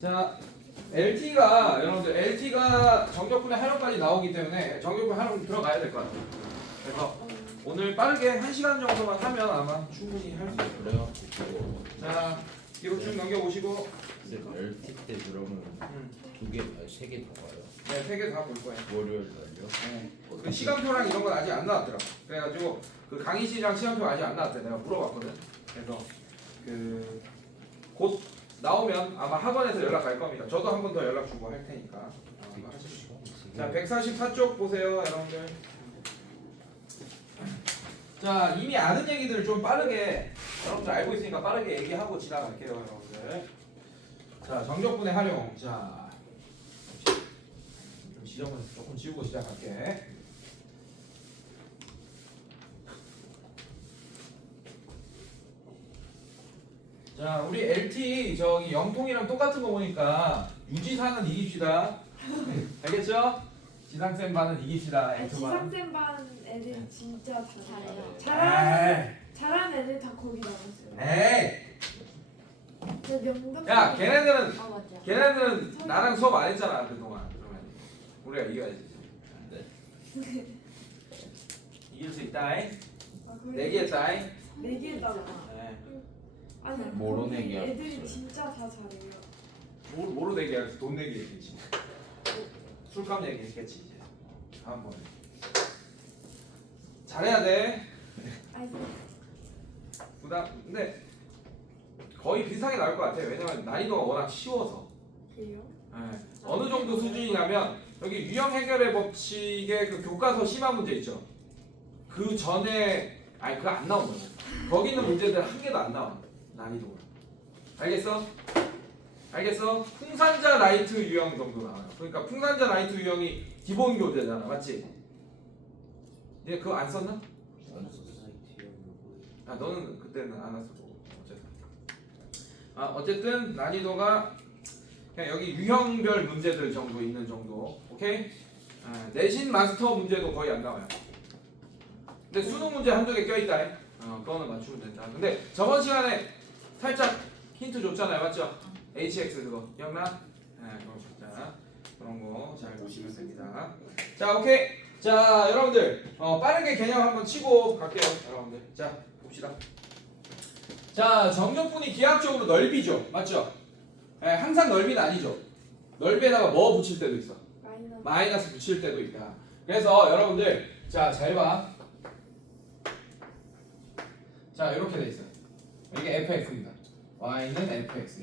자, LT가 여러분들 LT가 정적분의 활용까지 나오기 때문에 정적분 활용 들어가야 될 것 같아요. 그래서 오늘 빠르게 1시간 정도만 하면 아마 충분히 할 수 있어요. 그래요? 자, 기록 쭉 넘겨보시고 근데 LT 때 그러면 두 개, 아니 세 개 더 가요. 네, 3개 다 볼 거예요. 월요일 날요? 네. 그 시간표랑 이런 건 아직 안 나왔더라고. 그래가지고 그 강의실이랑 시간표 아직 안 나왔대. 내가 물어봤거든. 그래서 그 곧 나오면 아마 학원에서 연락 갈 겁니다. 저도 한 번 더 연락 주고 할 테니까. 자, 144쪽 보세요, 여러분들. 자, 이미 아는 얘기들을 좀 빠르게 여러분들 알고 있으니까 빠르게 얘기하고 지나갈게요, 여러분들. 자, 정적분의 활용. 자, 좀 지점은 조금 지우고 시작할게. 자, 우리 LT 저기 영통이랑 똑같은 거 보니까 유지사는 이깁시다. 알겠죠? 지상쌤 반은 이깁시다. 아니, N2 반. 지상쌤 반 애들 진짜 잘해요. 에이. 잘하는 애들 다 거기 나왔어요. 에이. 저 명동. 야, 걔네들은 아 맞죠. 걔네들은 나랑 수업 안 했잖아 그동안. 그러면 우리가 이겨야지. 네. 이길 수 있다잉. 아, 내기했다잉. 내기에다가. 네. 아니 뭐로 거기 내기야? 애들이 진짜 다 잘해요. 뭐로 내기하겠어? 돈 내기 했겠지. 술값 내기 했겠지 이제. 다음번에. 잘해야 돼. 아니 부담. 근데 거의 비슷하게 나올 것 같아요. 왜냐면 난이도가 워낙 쉬워서. 그래요? 네. 어느 정도 수준이냐면 여기 유형 해결의 법칙의 그 교과서 심화 문제 있죠. 그 전에 아니 그거 안 나온다고. 거기 있는 문제들 한 개도 안 나와. 난이도가. 알겠어? 알겠어? 풍산자 라이트 유형 정도 나와요. 그러니까 풍산자 라이트 유형이 기본 교재잖아, 맞지? 얘 그거 안 썼나? 안 썼어요. 아 너는 그때는 안 왔었고 어쨌든 난이도가 그냥 여기 유형별 문제들 정도 있는 정도. 오케이? 내신 마스터 문제도 거의 안 나와요. 근데 수능 문제 한두 개 껴있다. 그거는 맞추면 된다. 근데 저번 시간에 살짝 힌트 줬잖아요, 맞죠? HX 그거 기억나? 그거 줬잖아. 그런 거 잘 보시면 됩니다. 자, 오케이. 자, 여러분들 빠르게 개념 한번 치고 갈게요, 여러분들. 자, 봅시다. 자, 정적분이 기하학적으로 넓이죠, 맞죠? 항상 넓이는 아니죠. 넓이에다가 뭐 붙일 때도 있어. 마이너스 붙일 때도 있다. 그래서 여러분들 자, 잘 봐. 자, 이렇게 돼 있어요. 이게 fx입니다. y는 fx.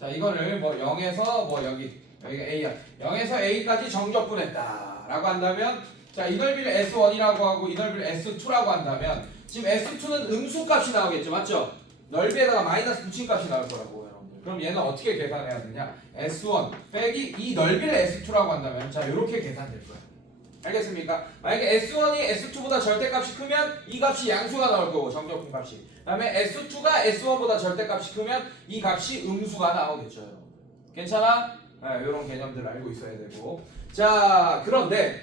자, 이거를 뭐 0에서 뭐 여기가 a야. 0에서 a까지 정적분했다라고 한다면, 자, 이 넓이를 s1이라고 하고 이 넓이를 s2라고 한다면, 지금 s2는 음수값이 나오겠죠, 맞죠? 넓이에다가 마이너스 붙인 값이 나올 거라고 여러분들. 그럼 얘는 어떻게 계산해야 되냐? s1 빼기 이 넓이를 s2라고 한다면, 자, 이렇게 계산될 거야. 알겠습니까? 만약에 S1이 S2보다 절대값이 크면 이 값이 양수가 나올 거고, 정적분 값이. 그 다음에 S2가 S1보다 절대값이 크면 이 값이 음수가 나오겠죠. 여러분. 괜찮아? 이런 개념들 알고 있어야 되고. 자, 그런데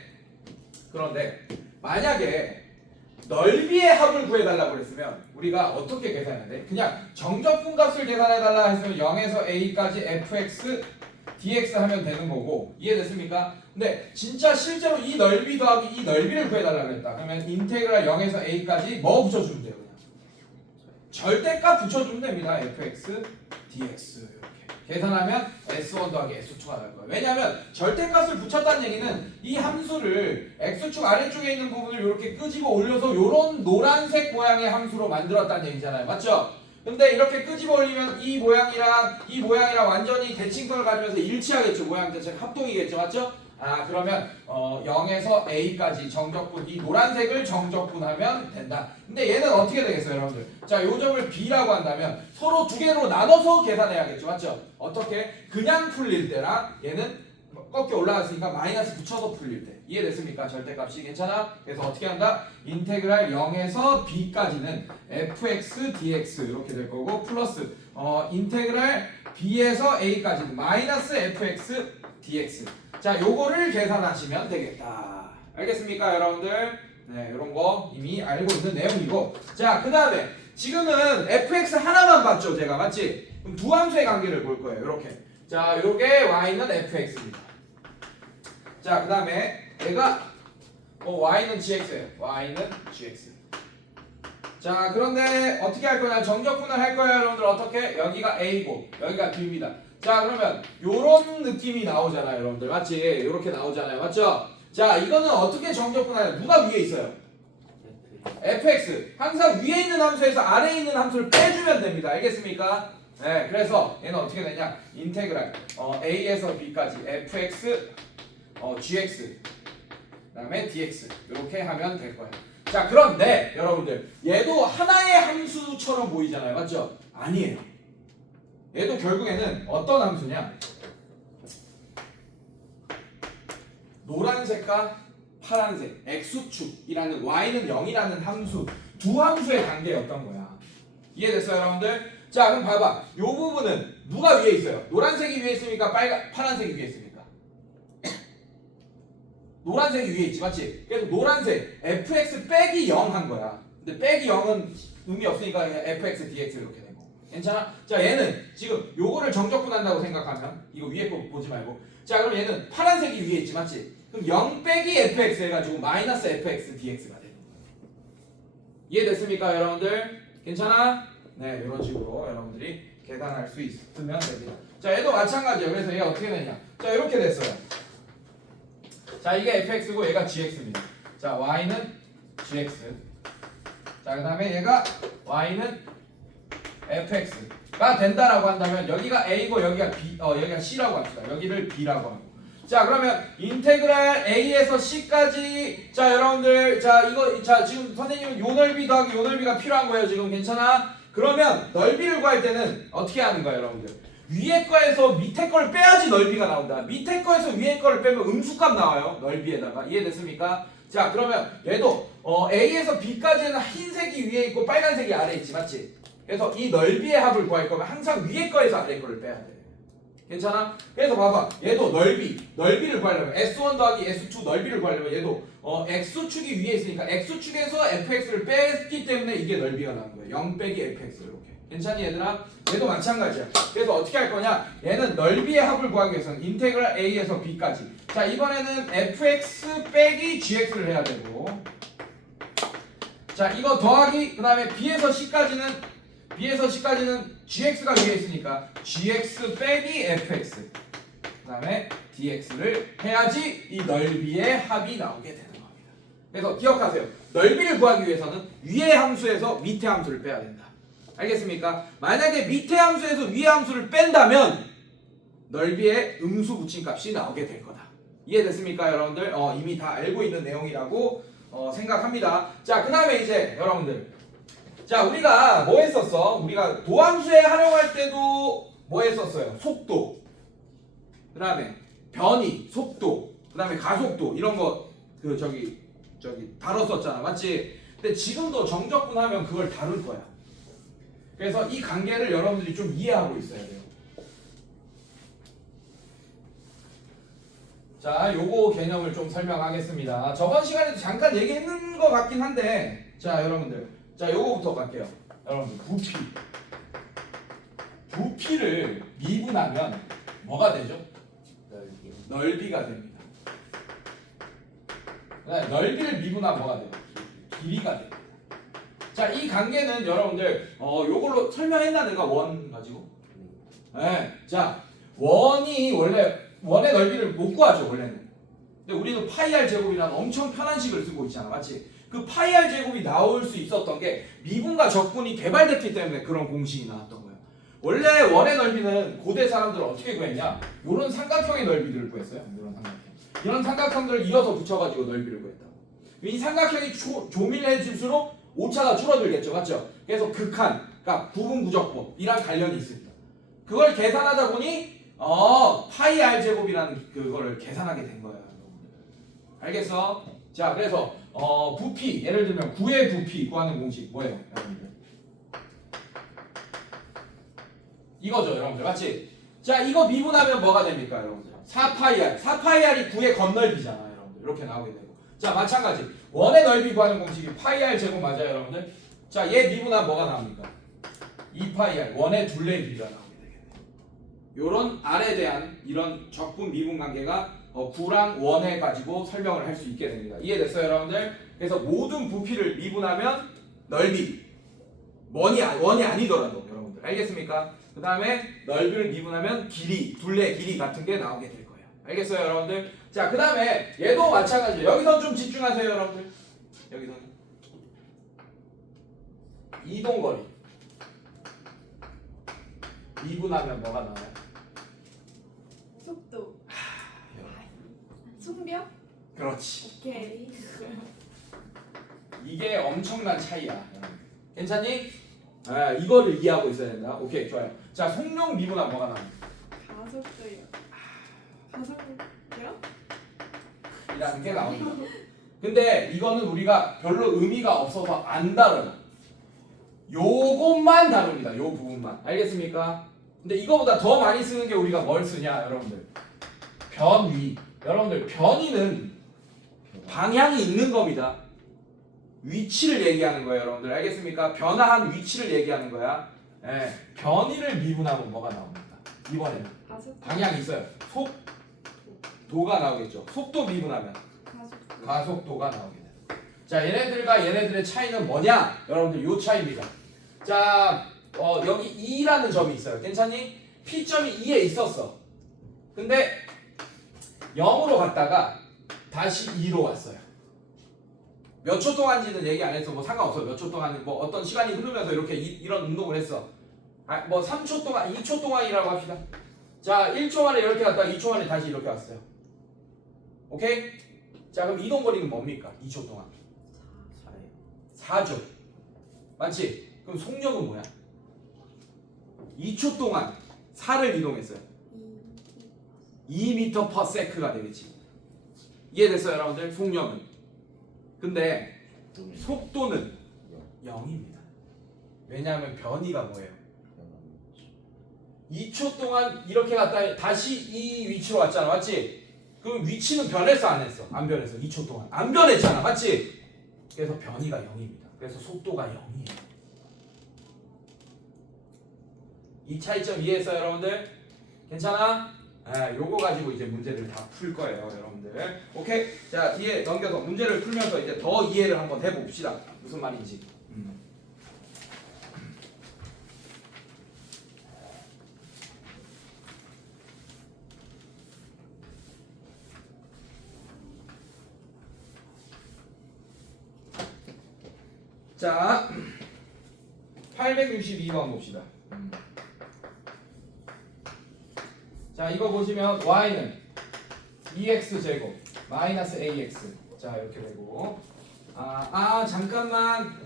만약에 넓이의 합을 구해달라고 그랬으면 우리가 어떻게 계산해야 돼? 그냥 정적분 값을 계산해달라 했으면 0에서 a까지 fx dx 하면 되는 거고, 이해됐습니까? 근데 진짜 실제로 이 넓이 더하기 이 넓이를 구해달라고 했다. 그러면 인테그랄 0에서 a까지 뭐 붙여주면 돼요? 그냥 절대값 붙여주면 됩니다. fx dx 이렇게 계산하면 s1 더하기 s2가 나올 거예요. 왜냐하면 절대값을 붙였다는 얘기는 이 함수를 x축 아래쪽에 있는 부분을 이렇게 끄집어 올려서 이런 노란색 모양의 함수로 만들었다는 얘기잖아요, 맞죠? 근데 이렇게 끄집어 올리면 이 모양이랑 이 모양이랑 완전히 대칭선을 가지면서 일치하겠죠. 모양 자체가 합동이겠죠, 맞죠? 그러면 0에서 a까지 정적분, 이 노란색을 정적분하면 된다. 근데 얘는 어떻게 되겠어요, 여러분들? 자, 요 점을 b라고 한다면 서로 두 개로 나눠서 계산해야겠죠, 맞죠? 어떻게? 그냥 풀릴 때랑 얘는 꺾여 올라갔으니까 마이너스 붙여서 풀릴 때. 이해됐습니까? 절대값이. 괜찮아? 그래서 어떻게 한다? 인테그랄 0에서 b까지는 fx dx 이렇게 될 거고, 플러스 인테그랄 b에서 a까지는 마이너스 fx dx. 자, 요거를 계산하시면 되겠다. 알겠습니까, 여러분들? 네, 이런 거 이미 알고 있는 내용이고. 자, 그 다음에 지금은 fx 하나만 봤죠, 제가. 맞지? 그럼 두 함수의 관계를 볼 거예요. 이렇게. 자, 요게 y는 fx입니다. 자, 그 다음에 얘가 y는 gx예요. y는 gx. 자, 그런데 어떻게 할 거냐? 정적분을 할 거예요, 여러분들. 어떻게? 여기가 a고 여기가 b입니다. 자, 그러면 요런 느낌이 나오잖아요, 여러분들. 맞지? 요렇게 나오잖아요. 맞죠? 자, 이거는 어떻게 정적분하냐? 누가 위에 있어요? fx. 항상 위에 있는 함수에서 아래에 있는 함수를 빼주면 됩니다. 알겠습니까? 네, 그래서 얘는 어떻게 되냐? 인테그랄 a에서 b까지 fx gx 그다음에 dx 이렇게 하면 될 거예요. 자, 그런데 여러분들 얘도 하나의 함수처럼 보이잖아요. 맞죠? 아니에요. 얘도 결국에는 어떤 함수냐? 노란색과 파란색 x축이라는 y는 0이라는 함수 두 함수의 관계였던 거야. 이해됐어요, 여러분들? 자, 그럼 봐봐. 요 부분은 누가 위에 있어요? 노란색이 위에 있습니까? 파란색이 위에 있습니까? 노란색이 위에 있지, 맞지? 그래서 노란색 fx 빼기 0 한 거야. 근데 빼기 0은 의미 없으니까 그냥 fx dx 이렇게 되고. 괜찮아? 자, 얘는 지금 요거를 정적분한다고 생각하면 이거 위에 거 보지 말고. 자, 그럼 얘는 파란색이 위에 있지, 맞지? 그럼 0 빼기 fx 해가지고 마이너스 fx dx가 되는 거예요. 이해됐습니까, 여러분들? 괜찮아? 네, 이런 식으로 여러분들이 계산할 수 있으면 됩니다. 자, 얘도 마찬가지예요. 그래서 얘가 어떻게 되냐? 자, 이렇게 됐어요. 자, 이게 fx고 얘가 gx입니다. 자, y는 gx. 자, 그 다음에 얘가 y는 fx가 된다라고 한다면 여기가 a고 여기가 b, 여기가 c라고 합시다. 여기를 b라고 하고. 자, 그러면 인테그랄 a에서 c까지. 자, 여러분들, 자, 이거, 자, 지금 선생님은 요 넓이 더하기 요 넓이가 필요한 거예요. 지금 괜찮아? 그러면 넓이를 구할 때는 어떻게 하는 거예요, 여러분들? 위에 거에서 밑에 걸 빼야지 넓이가 나온다. 밑에 거에서 위에 거를 빼면 음수값 나와요. 넓이에다가. 이해됐습니까? 자, 그러면 얘도 A에서 B까지는 흰색이 위에 있고 빨간색이 아래에 있지, 맞지? 그래서 이 넓이의 합을 구할 거면 항상 위에 거에서 아래 거를 빼야 돼. 괜찮아? 그래서 봐봐. 얘도 넓이를 구하려면 S1 더하기 S2 넓이를 구하려면 얘도 X축이 위에 있으니까 X축에서 fx를 뺐기 때문에 이게 넓이가 나는 거예요. 0 빼기 fx 이렇게. 괜찮니, 얘들아? 얘도 마찬가지야. 그래서 어떻게 할 거냐? 얘는 넓이의 합을 구하기 위해서는 인테그랄 a에서 b까지. 자, 이번에는 fx 빼기 gx를 해야 되고. 자, 이거 더하기, 그 다음에 b에서 c까지는 gx가 위에 있으니까 gx 빼기 fx 그 다음에 dx를 해야지 이 넓이의 합이 나오게 되는 겁니다. 그래서 기억하세요. 넓이를 구하기 위해서는 위의 함수에서 밑의 함수를 빼야 된다. 알겠습니까? 만약에 밑의 함수에서 위의 함수를 뺀다면 넓이에 음수 붙인 값이 나오게 될 거다. 이해됐습니까, 여러분들? 이미 다 알고 있는 내용이라고 생각합니다. 자, 그 다음에 이제 여러분들, 자, 우리가 뭐 했었어? 우리가 도함수에 활용할 때도 뭐 했었어요? 속도, 그 다음에 변이, 속도, 그 다음에 가속도 이런 거 저기 다뤘었잖아, 맞지? 근데 지금도 정적분하면 그걸 다룰 거야. 그래서 이 관계를 여러분들이 좀 이해하고 있어야 돼요. 자, 요거 개념을 좀 설명하겠습니다. 저번 시간에도 잠깐 얘기했는 것 같긴 한데, 자, 여러분들, 자, 요거부터 갈게요. 여러분들, 부피를 미분하면 뭐가 되죠? 넓이가 됩니다. 네, 넓이를 미분하면 뭐가 돼요? 길이가 됩니다. 자, 이 관계는 여러분들 요걸로 설명했나, 내가 원 가지고? 네. 자, 원이 원래 원의 넓이를 못 구하죠, 원래는. 근데 우리는 파이 r 제곱이라는 엄청 편한 식을 쓰고 있잖아, 맞지? 그 파이 r 제곱이 나올 수 있었던 게 미분과 적분이 개발됐기 때문에 그런 공식이 나왔던 거예요. 원래 원의 넓이는 고대 사람들은 어떻게 구했냐? 이런 삼각형의 넓이들을 구했어요. 이런 삼각형. 이런 삼각형들을 이어서 붙여가지고 넓이를 구했다고. 이 삼각형이 조밀해질수록 오차가 줄어들겠죠, 맞죠? 그래서 극한, 그러니까 부분부적법이랑 관련이 있습니다. 그걸 계산하다 보니 파이 r 제곱이라는 그거를 계산하게 된 거예요. 알겠어? 자, 그래서 부피, 예를 들면 9의 부피 구하는 공식 뭐예요, 여러분들? 이거죠, 여러분들, 맞지? 자, 이거 미분하면 뭐가 됩니까, 여러분들? 4파이 r, 4파이 r이 9의 건넓이잖아요, 여러분들. 이렇게 나오게 되고. 자, 마찬가지. 원의 넓이 구하는 공식이 파이 r 제곱 맞아요, 여러분들? 자, 얘 미분하면 뭐가 나옵니까? 2파이 r, 원의 둘레 길이가 나오게 되겠네요. 요런 R에 대한 이런 적분 미분 관계가 9랑 1해 가지고 설명을 할 수 있게 됩니다. 이해됐어요, 여러분들? 그래서 모든 부피를 미분하면 넓이 원이 아니더라도 여러분들 알겠습니까? 그 다음에 넓이를 미분하면 길이, 둘레 길이 같은 게 나오게 될 거예요. 알겠어요, 여러분들? 자, 그 다음에 얘도 마찬가지예요. 여기서 좀 집중하세요, 여러분들. 여기서는 이동거리 미분하면 뭐가 나와요? 속도. 속력? 그렇지. 오케이. 이게 엄청난 차이야. 괜찮니? 아, 이거를 이해하고 있어야 된다. 오케이, 좋아요. 자, 속력 미분하면 뭐가 나와요? 가속도요. 가속력? 이라는 게 나옵니다. 근데 이거는 우리가 별로 의미가 없어서 안 다뤄요. 요것만 다룹니다. 요 부분만. 알겠습니까? 근데 이거보다 더 많이 쓰는 게 우리가 뭘 쓰냐, 여러분들? 변위. 여러분들, 변위는 방향이 있는 겁니다. 위치를 얘기하는 거예요, 여러분들. 알겠습니까? 변화한 위치를 얘기하는 거야. 예, 변위를 미분하면 뭐가 나옵니까? 이번에는 가속도. 방향이 있어요. 속도가 나오겠죠. 속도 미분하면 가속도. 가속도가 나오게 돼요. 자, 얘네들과 얘네들의 차이는 뭐냐? 여러분들 요 차이입니다. 자, 여기 2라는 점이 있어요. 괜찮니? P점이 2에 있었어. 근데 0으로 갔다가 다시 2로 왔어요. 몇 초 동안인지는 얘기 안 해서 뭐 상관없어요. 몇 초 동안 뭐 어떤 시간이 흐르면서 이렇게 이런 운동을 했어. 뭐 3초 동안, 2초 동안이라고 합시다. 자, 1초 만에 이렇게 갔다가 2초 만에 다시 이렇게 왔어요. 오케이? 자, 그럼 이동거리는 뭡니까? 2초 동안. 4죠. 맞지? 그럼 속력은 뭐야? 2초 동안 4를 이동했어요. 2m/s가 되겠지. 이해됐어요, 여러분들? 속력은. 근데 속도는 0입니다. 왜냐하면 변이가 뭐예요? 2초 동안 이렇게 갔다 다시 이 위치로 왔잖아, 맞지? 그럼 위치는 변했어, 안 했어? 안 변했어. 2초 동안 안 변했잖아, 맞지? 그래서 변이가 0입니다. 그래서 속도가 0이에요. 이 차이점 이해했어요, 여러분들? 괜찮아? 요거 가지고 이제 문제를 다 풀 거예요, 여러분들. 오케이? 자, 뒤에 넘겨서 문제를 풀면서 이제 더 이해를 한번 해봅시다. 무슨 말인지. 자, 862번 봅시다. 자, 이거 보시면 y는 2x 제곱 마이너스 ax. 자, 이렇게 되고 잠깐만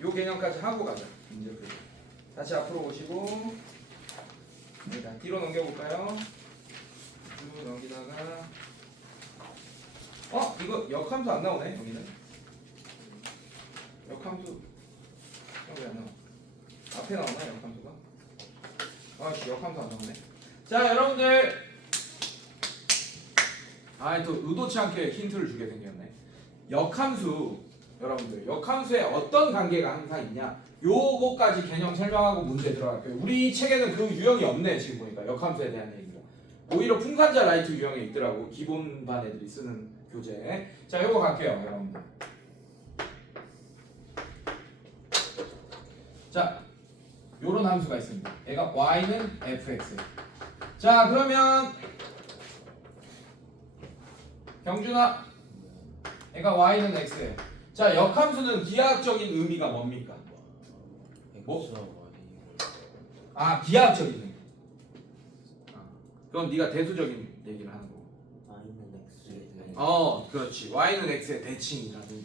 요 개념까지 하고 가자. 문제 풀기. 다시 앞으로 오시고 자, 뒤로 넘겨볼까요? 쭉 넘기다가 이거 역함수 안 나오네. 여기는 역함수 왜 안 나와? 앞에 나오나 역함수가? 아씨, 역함수 안 나오네. 자, 여러분들, 또 의도치 않게 힌트를 주게 생겼네. 역함수, 여러분들, 역함수에 어떤 관계가 항상 있냐? 요거까지 개념 설명하고 문제 들어갈게요. 우리 책에는 그 유형이 없네. 지금 보니까 역함수에 대한 얘기가 오히려 풍간자 라이트 유형에 있더라고. 기본반 애들이 쓰는 교재. 자, 요거 갈게요, 여러분들. 자, 요런 함수가 있습니다. 얘가 y는 fx. 자, 그러면 경준아, 얘가 y는 x예요. 자, 역함수는 기하학적인 의미가 뭡니까? 기하학적인 의미. 그건 네가 대수적인 얘기를 하는 거고. 그렇지. y는 x의 대칭이라는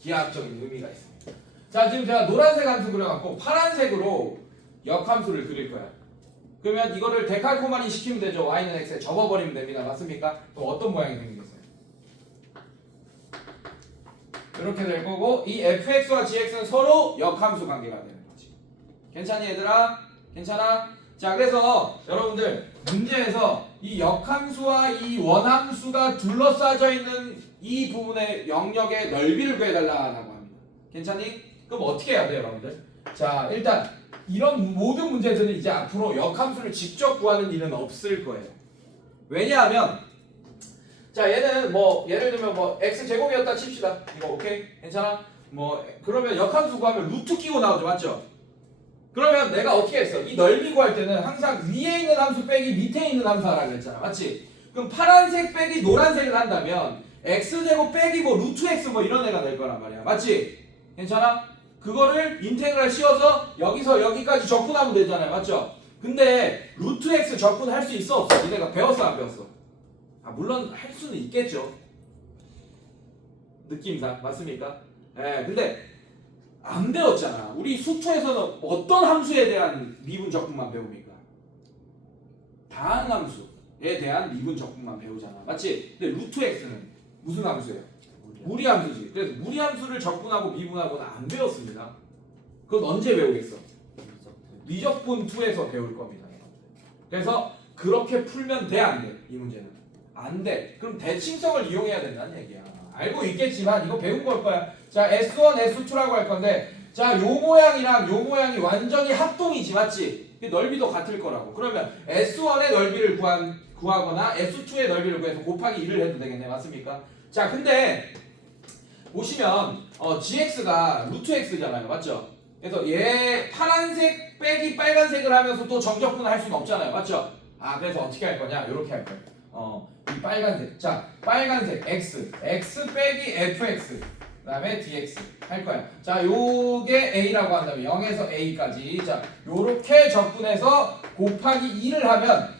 기하학적인 의미가 있습니다. 자, 지금 제가 노란색 함수 그려갖고 파란색으로 역함수를 그릴 거야. 그러면 이거를 데칼코마니 시키면 되죠. y는 x에 접어버리면 됩니다. 맞습니까? 그럼 어떤 모양이 생기겠어요? 이렇게 될 거고, 이 fx와 gx는 서로 역함수 관계가 되는 거지. 괜찮니, 얘들아? 괜찮아? 자, 그래서 여러분들 문제에서 이 역함수와 이 원함수가 둘러싸여 있는 이 부분의 영역의 넓이를 구해달라고 합니다. 괜찮니? 그럼 어떻게 해야 돼요, 여러분들? 자, 일단 이런 모든 문제들은 이제 앞으로 역함수를 직접 구하는 일은 없을 거예요. 왜냐하면 자 얘는 뭐 예를 들면 뭐 x 제곱이었다 칩시다. 이거 오케이? 괜찮아? 뭐 그러면 역함수 구하면 루트 끼고 나오죠, 맞죠? 그러면 내가 어떻게 했어? 이 넓이 구할 때는 항상 위에 있는 함수 빼기 밑에 있는 함수 하라고 했잖아, 맞지? 그럼 파란색 빼기 노란색을 한다면 x제곱 빼기 뭐 루트 x 뭐 이런 애가 될 거란 말이야, 맞지? 괜찮아? 그거를 인테그랄 씌워서 여기서 여기까지 적분하면 되잖아요, 맞죠? 근데 루트 x 적분할 수 있어 없어? 니네가 배웠어 안 배웠어? 아 물론 할 수는 있겠죠. 느낌상 맞습니까? 예, 근데 안 배웠잖아. 우리 수투에서는 어떤 함수에 대한 미분 적분만 배웁니까? 다한 함수에 대한 미분 적분만 배우잖아, 맞지? 근데 루트 x는 무슨 함수예요? 무리 함수지. 그래서 무리 함수를 적분하고 미분하고는 안 배웠습니다. 그건 언제 배우겠어? 미적분 2에서 배울 겁니다. 그래서 그렇게 풀면 돼, 안 돼? 이 문제는 안 돼. 그럼 대칭성을 이용해야 된다는 얘기야. 알고 있겠지만 이거 배운 걸 거야. 자, S1, S2라고 할 건데, 자, 요 모양이랑 요 모양이 완전히 합동이지, 맞지? 넓이도 같을 거라고. 그러면 S1의 넓이를 구하거나 S2의 넓이를 구해서 곱하기 1을 해도 되겠네, 맞습니까? 자, 근데 보시면 gx가 루트 x잖아요, 맞죠? 그래서 얘 파란색 빼기 빨간색을 하면서 또 정적분을 할 수는 없잖아요, 맞죠? 아, 그래서 어떻게 할 거냐? 이렇게 할 거야. 이 빨간색, 자, 빨간색 x 빼기 fx 그다음에 dx 할 거야. 자, 요게 a라고 한다면 0에서 a까지, 자, 요렇게 적분해서 곱하기 2를 하면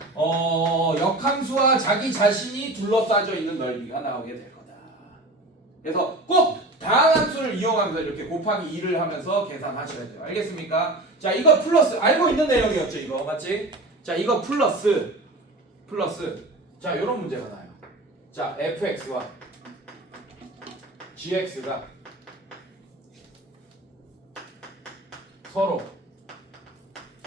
역함수와 자기 자신이 둘러싸져 있는 넓이가 나오게 될 거다. 그래서 꼭 다항함수를 이용하면서 이렇게 곱하기 2를 하면서 계산하셔야 돼요. 알겠습니까? 자, 이거 플러스 알고 있는 내용이었죠, 이거 맞지? 자, 이거 플러스 자, 요런 문제가 나요. 자, fx와 gx가 서로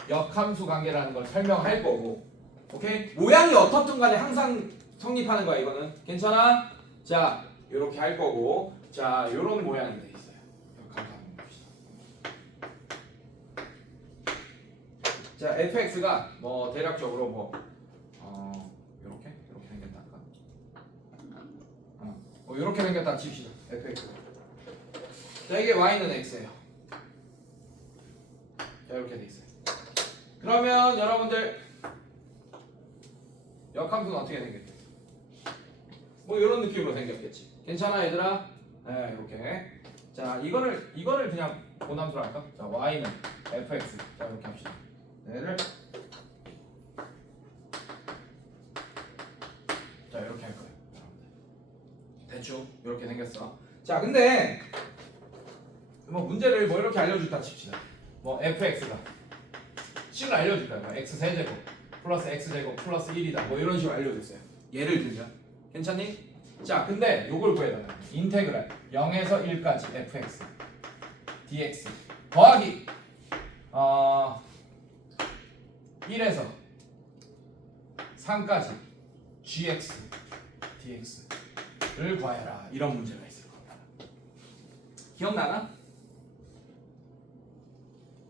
역함수 관계라는 걸 설명할 거고, 오케이? 모양이 어떻든 간에 항상 성립하는 거야, 이거는. 괜찮아? 자, 요렇게 할 거고, 자, 요런 모양이 돼 있어요. 역함수 한번 봅시다. 자, fx가 뭐 대략적으로 뭐 요렇게 생겼다 할까? 요렇게 생겼다 칩시다. fx가. 자, 이게 y는 x예요. 자, 이렇게 돼 있어요. 그러면 여러분들 역함수는 어떻게 생겼겠어? 뭐 이런 느낌으로 생겼겠지. 괜찮아, 얘들아? 네, 이렇게. 자, 이거를 그냥 본함수로 할까? 자, y는 fx. 자, 이렇게 합시다. 얘를 자, 이렇게 할 거예요. 대충 이렇게 생겼어. 자, 근데 뭐 문제를 뭐 이렇게 알려줬다 칩시다. 뭐 fx가 식을 알려줄까요? x 세제곱 플러스 x 제곱 플러스 1이다. 뭐 이런 식으로 알려줬어요. 예를 들면 괜찮니? 자, 근데 요걸 구해달라. 인테그랄 0에서 1까지 fx dx 더하기 1에서 3까지 gx dx를 구하여라. 이런 문제가 있을 겁니다. 기억나나?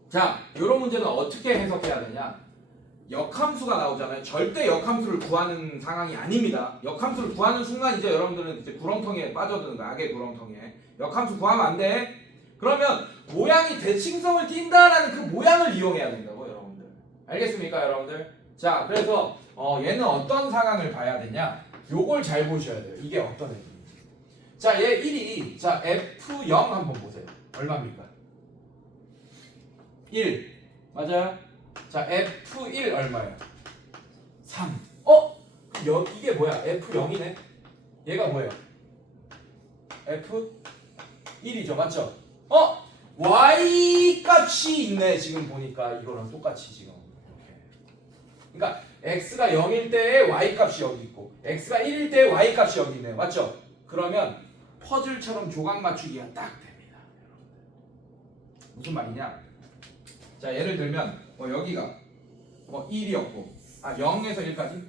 자, 이런 문제는 어떻게 해석해야 되냐? 역함수가 나오잖아요. 절대 역함수를 구하는 상황이 아닙니다. 역함수를 구하는 순간 이제 여러분들은 이제 구렁텅이에 빠져드는 거야. 악의 구렁텅이에. 역함수 구하면 안 돼. 그러면 모양이 대칭성을 띈다라는 그 모양을 이용해야 된다고, 여러분들. 알겠습니까, 여러분들? 자, 그래서 얘는 어떤 상황을 봐야 되냐? 요걸 잘 보셔야 돼요. 이게 어떤 애인지. 자, 얘 1이 자 F0 한번 보세요. 얼마입니까? 1 맞아요? 자, F1 얼마예요? 3. 이게 뭐야? F0이네. 얘가 뭐예요? F1이죠, 맞죠? Y 값이 있네. 지금 보니까 이거랑 똑같이 지금 이렇게. 그러니까 x가 0일 때의 y 값이 여기 있고 x가 1일 때의 y 값이 여기 있네요, 맞죠? 그러면 퍼즐처럼 조각 맞추기가 딱 됩니다. 무슨 말이냐? 자, 예를 들면 뭐 여기가 뭐 1이었고 0에서 1까지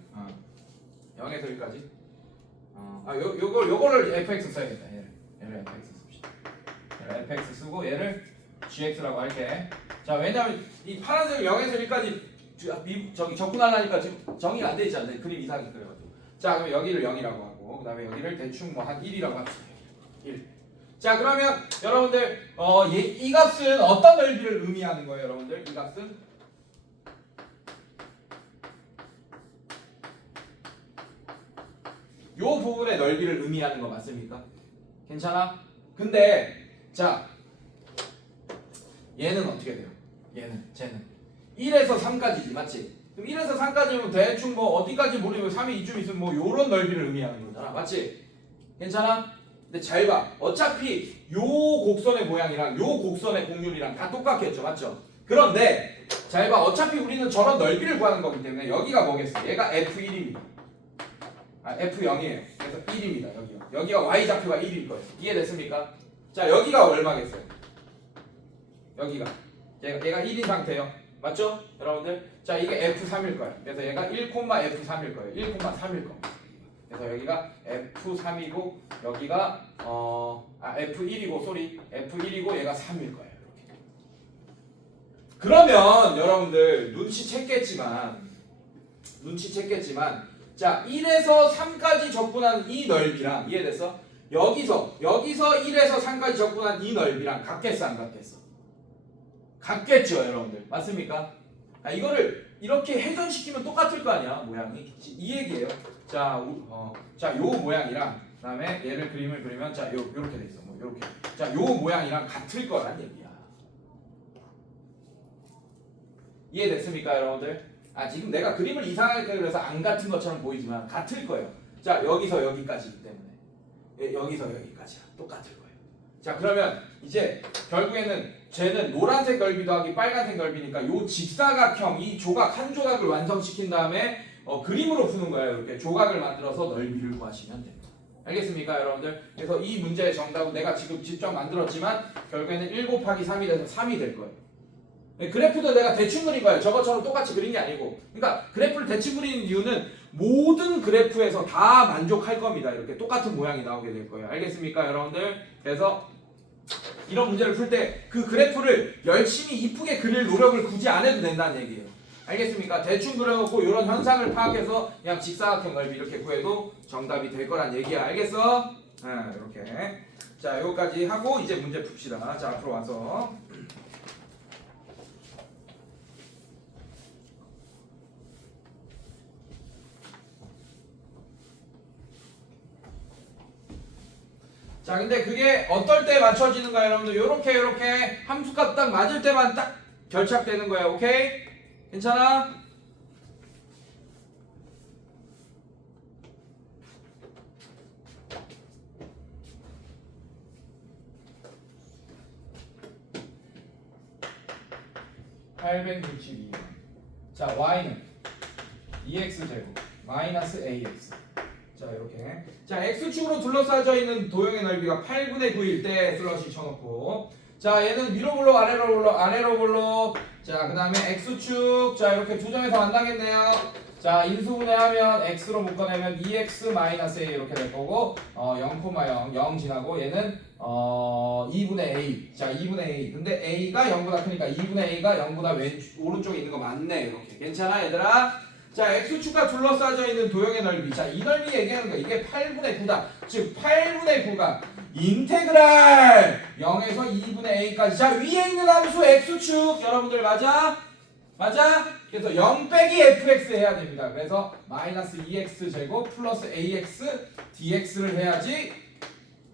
0에서 1까지 요거를 fx 써야겠다. 얘를 fx 씁시다. 얘를 fx 쓰고 얘를 gx라고 할게. 자, 왜냐면 이 파란색을 0에서 1까지 저기 접근하려니까 지금 정의가 안 돼 있지 않나요? 그림 이상하게 그래가지고. 자, 그럼 여기를 0이라고 하고, 그 다음에 여기를 대충 뭐 한 1이라고 합시다. 1. 자, 그러면 여러분들 이 값은 어떤 넓이를 의미하는 거예요, 여러분들? 이 값은 요 부분의 넓이를 의미하는 거 맞습니까? 괜찮아? 근데 자, 얘는 어떻게 돼요? 쟤는 1에서 3까지지, 맞지? 그럼 1에서 3까지면 대충 뭐 어디까지 모르면 3이 이쯤 있으면 뭐 요런 넓이를 의미하는 거잖아, 맞지? 괜찮아? 근데 잘 봐. 어차피 요 곡선의 모양이랑 요 곡선의 곡률이랑 다 똑같겠죠, 맞죠? 그런데 잘 봐. 어차피 우리는 저런 넓이를 구하는 거기 때문에 여기가 뭐겠어? 얘가 F1입니다. F0이에요. 그래서 1입니다. 여기가 Y좌표가 1일 거예요. 이해됐습니까? 자, 여기가 얼마겠어요? 여기가 얘가 1인 상태예요. 맞죠? 여러분들? 자, 이게 F3일 거예요. 그래서 얘가 1,F3일 거예요. 1,3일 겁니다. 그래서 여기가 F3이고 여기가 F1이고 F1이고 얘가 3일 거예요. 이렇게. 그러면 여러분들 눈치챘겠지만 자, 1에서 3까지 접근한 이 넓이랑 이해됐어? 여기서 1에서 3까지 접근한 이 넓이랑 같겠어, 안 같겠어? 같겠죠, 여러분들. 맞습니까? 이거를 이렇게 회전시키면 똑같을 거 아니야, 모양이. 이 얘기예요. 자, 요 모양이랑 그다음에 얘를 그림을 그리면 자, 요렇게 돼 있어. 뭐 요렇게. 자, 요 모양이랑 같을 거란 얘기야. 이해됐습니까, 여러분들? 지금 내가 그림을 이상하게 그려서 안 같은 것처럼 보이지만 같을 거예요. 자, 여기서 여기까지이기 때문에 여기서 여기까지야. 똑같을 거예요. 자, 그러면 이제 결국에는 쟤는 노란색 넓이 더하기 빨간색 넓이니까 요 직사각형 이 조각 한 조각을 완성시킨 다음에 그림으로 푸는 거예요. 이렇게 조각을 만들어서 넓이를 구하시면 됩니다. 알겠습니까, 여러분들? 그래서 이 문제의 정답은 내가 지금 직접 만들었지만 결국에는 1 곱하기 3이 돼서 3이 될 거예요. 그래프도 내가 대충 그린 거예요. 저것처럼 똑같이 그린 게 아니고. 그러니까 그래프를 대충 그리는 이유는 모든 그래프에서 다 만족할 겁니다. 이렇게 똑같은 모양이 나오게 될 거예요. 알겠습니까, 여러분들? 그래서 이런 문제를 풀 때 그 그래프를 열심히 이쁘게 그릴 노력을 굳이 안 해도 된다는 얘기예요. 알겠습니까? 대충 그려놓고 이런 현상을 파악해서 그냥 직사각형 넓이 이렇게 구해도 정답이 될 거란 얘기야. 알겠어? 이렇게. 자, 여기까지 하고 이제 문제 풉시다. 자, 앞으로 와서. 자, 근데 그게 어떨 때 맞춰지는가, 여러분들? 요렇게 함수값 딱 맞을 때만 딱 결착되는 거예요. 오케이? 괜찮아? (862) 자, y는 2x제곱 마이너스 ax. 자, 이렇게. 자, x축으로 둘러싸여 있는 도형의 넓이가 8분의 9일 때 슬러시 쳐놓고. 자, 얘는 위로 블록 아래로 블록. 자, 그 다음에 x축. 자, 이렇게 두 점에서 만나겠네요. 자, 인수분해하면 x로 묶어내면 2x 마이너스 a 이렇게 될 거고 0,0 0 지나고 얘는 2분의 a. 자, 2분의 a. 근데 a가 0보다 크니까 2분의 a가 0보다 오른쪽에 있는 거 맞네. 이렇게. 괜찮아, 얘들아? 자, x축과 둘러싸여 있는 도형의 넓이. 자, 이 넓이 얘기하는 거. 이게 8분의 9다. 즉 8분의 9가 인테그랄 0에서 2분의 a까지. 자, 위에 있는 함수 x축. 여러분들 맞아? 맞아? 그래서 0 빼기 fx 해야 됩니다. 그래서 마이너스 2x 제곱 플러스 ax dx를 해야지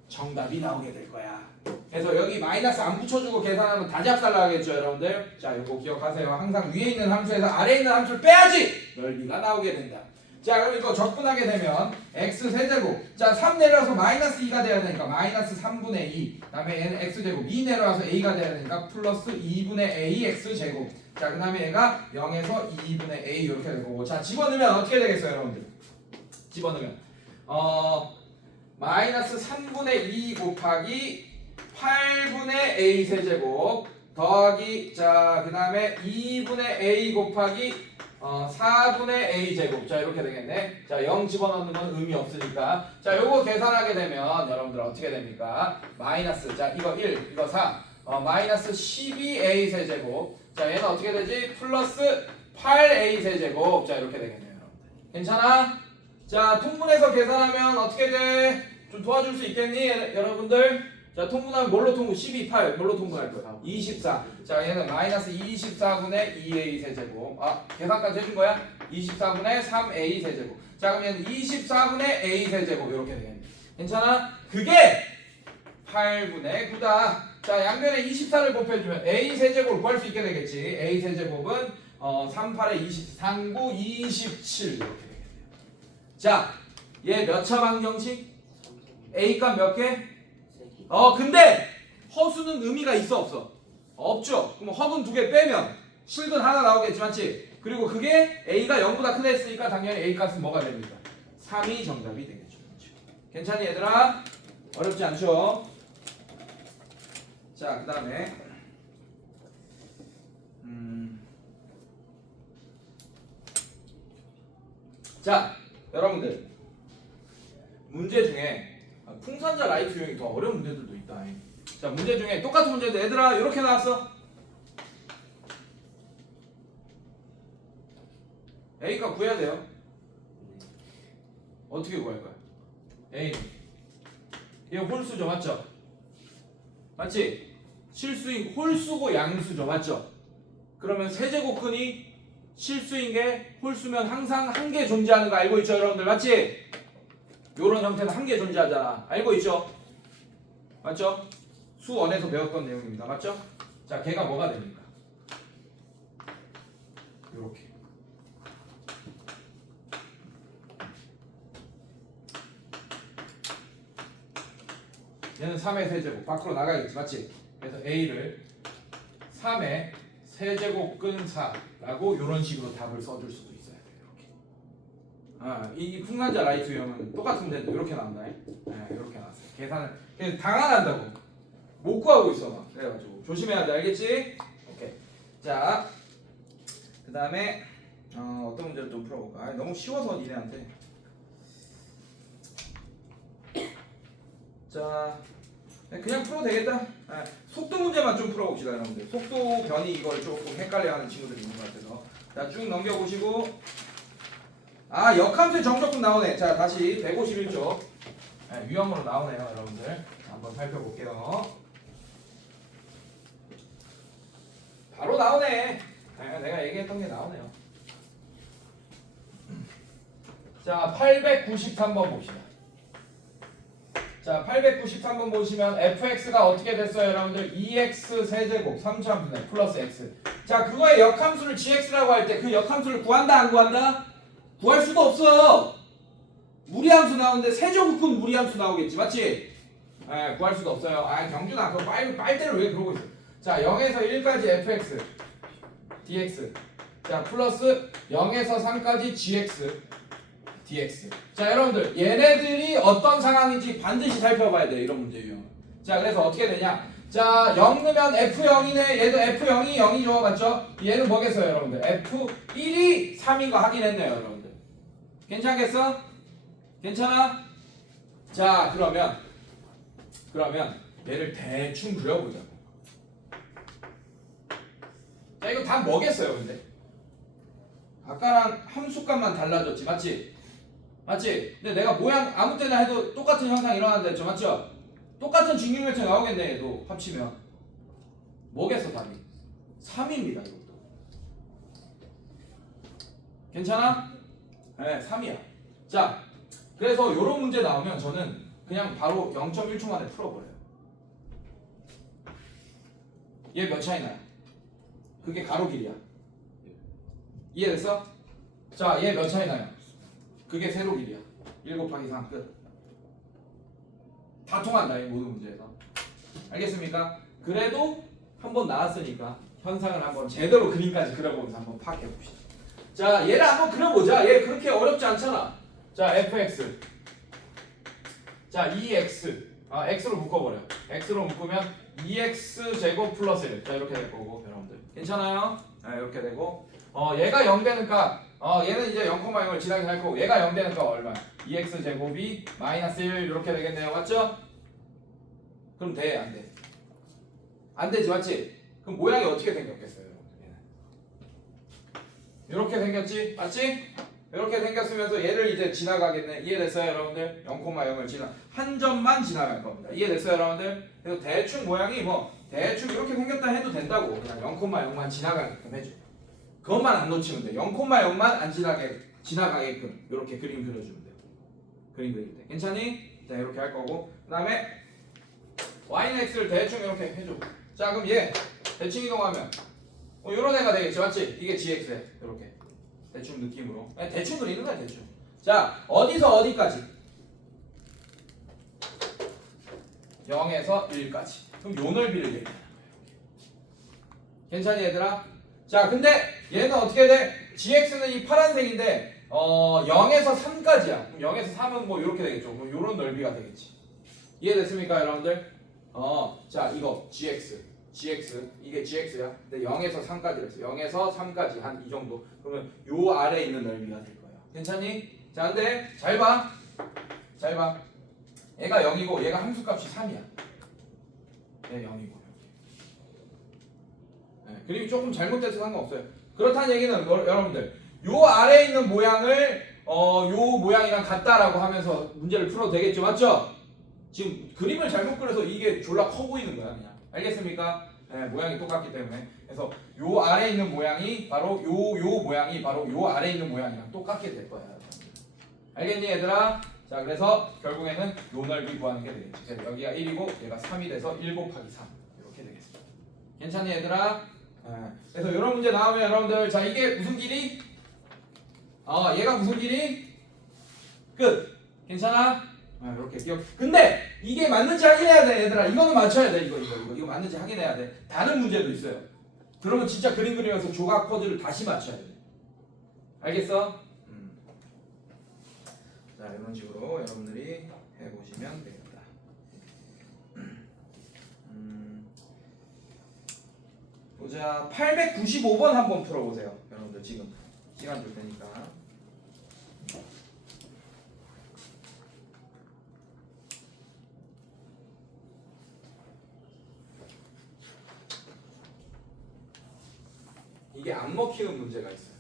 정답이 나오게 될 거야. 그래서 여기 마이너스 안 붙여주고 계산하면 다작살 나겠죠, 여러분들? 자, 요거 기억하세요. 항상 위에 있는 함수에서 아래에 있는 함수를 빼야지 넓이가 나오게 된다. 자, 그럼 이거 접근하게 되면 x 세제곱. 자, 3 내려와서 마이너스 2가 돼야 되니까 마이너스 3분의 2. 그 다음에 얘는 x제곱. 2 내려와서 a가 돼야 되니까 플러스 2분의 ax 제곱. 자, 그 다음에 얘가 0에서 2분의 a 이렇게 될 거고. 자, 집어넣으면 어떻게 되겠어요, 여러분들? 집어넣으면 마이너스 3분의 2 곱하기 8분의 a 세제곱 더하기 자, 그 다음에 2분의 a 곱하기 4분의 a 제곱. 자, 이렇게 되겠네. 자, 0 집어넣는 건 의미 없으니까. 자, 요거 계산하게 되면 여러분들 어떻게 됩니까? 마이너스. 자, 이거 1, 이거 4. 마이너스 12a 세제곱. 자 얘는 어떻게 되지? 플러스 8a 세제곱. 자 이렇게 되겠네요. 여러분들. 괜찮아? 자 통분해서 계산하면 어떻게 돼? 좀 도와줄 수 있겠니? 여러분들? 자 통분하면 뭘로 통분? 12, 8 뭘로 통분할 거야? 24. 자 얘는 마이너스 24분의 2a 세제곱. 계산까지 해준 거야? 24분의 3a 세제곱. 자 그럼 얘는 24분의 a 세제곱 이렇게 되겠네. 괜찮아? 그게 8분의 9다. 자 양변에 24를 곱해주면 a 세제곱을 구할 수 있게 되겠지. a 세제곱은 3, 8에 20, 3, 9, 27 이렇게 되겠네요. 자 얘 몇 차 방정식? a 값 몇 개? 근데 허수는 의미가 있어 없어? 없죠. 그럼 허근 2개 빼면 실근 하나 나오겠지 맞지? 그리고 그게 a가 0보다 크다 했으니까 당연히 a 값은 뭐가 됩니까? 3이 정답이 되겠죠. 괜찮니 얘들아? 어렵지 않죠? 자 그 다음에 자 여러분들 문제 중에 풍선자 라이트 유형이 더 어려운 문제들도 있다. 자 문제 중에 똑같은 문제인데 얘들아 이렇게 나왔어. A값 구해야 돼요. 어떻게 구할 거야? A는 얘 홀수죠 맞죠? 맞지? 실수인 홀수고 양수죠 맞죠? 그러면 세제곱근이 실수인 게 홀수면 항상 한 개 존재하는 거 알고 있죠 여러분들 맞지? 요런 형태는 한 개 존재하잖아. 알고 있죠? 맞죠? 수원에서 배웠던 내용입니다. 맞죠? 자, 걔가 뭐가 됩니까? 요렇게. 얘는 3의 세제곱. 밖으로 나가겠지. 맞지? 그래서 A를 3의 세제곱근 4라고 요런 식으로 답을 써줄 수도 있어요. 이 풍간자 라이트 유형은 똑같은 문제도 이렇게 나온다. 이렇게 나왔어요. 계산을 그냥 당황한다고 못 구하고 있어 막. 그래가지고 조심해야 돼. 알겠지? 오케이. 자, 그 다음에 어떤 문제를 좀 풀어볼까? 너무 쉬워서 니네한테. 자, 그냥 풀어도 되겠다. 속도 문제만 좀 풀어봅시다, 여러분들. 속도 변이 이걸 조금 헷갈려하는 친구들이 있는 것 같아서. 자, 쭉 넘겨보시고. 역함수의 정적분 나오네. 자 다시 151쪽 유형으로 나오네요 여러분들. 한번 살펴볼게요. 바로 나오네. 내가 얘기했던 게 나오네요. 자 893번 봅시다. 자 893번 보시면 fx가 어떻게 됐어요 여러분들? 2x 세제곱 3차분의 플러스 x. 자 그거의 역함수를 gx라고 할 때 그 역함수를 구한다 안 구한다? 구할 수도 없어. 무리함수 나오는데 세제곱은 무리함수 나오겠지 맞지? 구할 수도 없어요. 경준아 그거 빨대를 왜 그러고 있어? 자 0에서 1까지 fx dx 자 플러스 0에서 3까지 gx dx. 자 여러분들 얘네들이 어떤 상황인지 반드시 살펴봐야 돼 이런 문제 유형. 자 그래서 어떻게 되냐? 자 0 넣으면 f0이네. 얘도 f0이 0이죠 맞죠? 얘는 뭐겠어요 여러분들? f1이 3인 거 확인했네요 여러분들. 괜찮겠어? 괜찮아? 자 그러면 얘를 대충 그려보자고. 자 이거 다 뭐겠어요 근데? 아까랑 함수값만 달라졌지 맞지? 맞지? 근데 내가 모양 아무 때나 해도 똑같은 현상이 일어난다 했죠 맞죠? 똑같은 직육면체 나오겠네 얘도 합치면. 뭐겠어 답이? 3입니다 이것도. 괜찮아? 네 3이야. 자 그래서 이런 문제 나오면 저는 그냥 바로 0.1초 만에 풀어버려요. 얘 몇 차이 나요? 그게 가로 길이야. 이해됐어? 자 얘 몇 차이 나요? 그게 세로 길이야. 1 곱하기 3 끝. 다 통한다 이 모든 문제에서. 알겠습니까? 그래도 한번 나왔으니까 현상을 한번 제대로 그림까지 그려보면서 한번 파악해봅시다. 자 얘를 한번 그려보자. 얘 그렇게 어렵지 않잖아. 자 fx 자 2x x로 묶어버려. x로 묶으면 2x 제곱 플러스 1. 자 이렇게 될 거고 여러분들 괜찮아요? 이렇게 되고 얘가 0 되는 값 얘는 이제 0,0을 지나게 할 거고 얘가 0 되는 값 얼마? 2x 제곱이 마이너스 1 이렇게 되겠네요 맞죠? 그럼 돼 안 돼? 안 되지, 맞지? 그럼 모양이 어떻게 생겼겠어요? 이렇게 생겼지? 맞지? 이렇게 생겼으면서 얘를 이제 지나가겠네. 이해됐어요, 여러분들? 0,0을 한 점만 지나갈 겁니다. 이해됐어요, 여러분들? 그래서 대충 모양이 뭐 대충 이렇게 생겼다 해도 된다고. 그냥 0,0만 지나가게끔 해줘. 그것만 안 놓치면 돼. 0,0만 안 지나가게끔 이렇게 그림 그려주면 돼. 그림 그릴 때. 괜찮니? 자, 이렇게 할 거고. 그다음에 y는 x를 대충 이렇게 해줘. 자, 그럼 얘 대칭 이동하면 이런 애가 되겠지, 맞지? 이게 gx야. 이렇게 대충 느낌으로. 그냥 대충 그리는 거야, 대충. 자, 어디서 어디까지? 0에서 1까지. 그럼 요 넓이를 얘기하는 거예요. 괜찮니, 얘들아? 자, 근데 얘는 어떻게 돼? gx는 이 파란색인데 0에서 3까지야. 그럼 0에서 3은 뭐 이렇게 되겠죠. 그럼 요런 넓이가 되겠지. 이해됐습니까, 여러분들? 자, 이거 gx 이게 gx야. 근데 0에서 3까지 그랬어. 0에서 3까지 한 이 정도. 그러면 요 아래에 있는 넓이가 될 거야. 괜찮니? 자, 근데 잘 봐. 잘 봐. 얘가 0이고 얘가 함수값이 3이야. 얘 0이고. 네, 그림이 조금 잘못돼서 상관없어요. 그렇다는 얘기는 여러분들 요 아래에 있는 모양을 요 모양이랑 같다라고 하면서 문제를 풀어도 되겠죠, 맞죠? 지금 그림을 잘못 그려서 이게 졸라 커 보이는 거야, 그냥. 알겠습니까? 네, 모양이 똑같기 때문에. 그래서 요 아래에 있는 모양이 바로 요 모양이 바로 요 아래에 있는 모양이랑 똑같게 될 거야. 알겠니, 얘들아? 자, 그래서 결국에는 요 넓이 구하는 게 되겠지. 그래서 여기가 1이고 얘가 3이 돼서 1 곱하기 3 이렇게 되겠습니다. 괜찮니, 얘들아? 그래서 이런 문제 나오면 여러분들, 자, 이게 무슨 길이? 얘가 무슨 길이? 끝. 괜찮아? 이렇게 기억. 근데 이게 맞는지 확인해야 돼, 얘들아. 이거는 맞춰야 돼. 이거 맞는지 확인해야 돼. 다른 문제도 있어요. 그러면 진짜 그림 그리면서 조각 코드를 다시 맞춰야 돼. 알겠어? 자, 이런 식으로 여러분들이 해보시면 되겠다. 보자. 895번 한번 풀어보세요. 여러분들 지금 시간 줄 테니까. 이게 안 먹히는 문제가 있어요.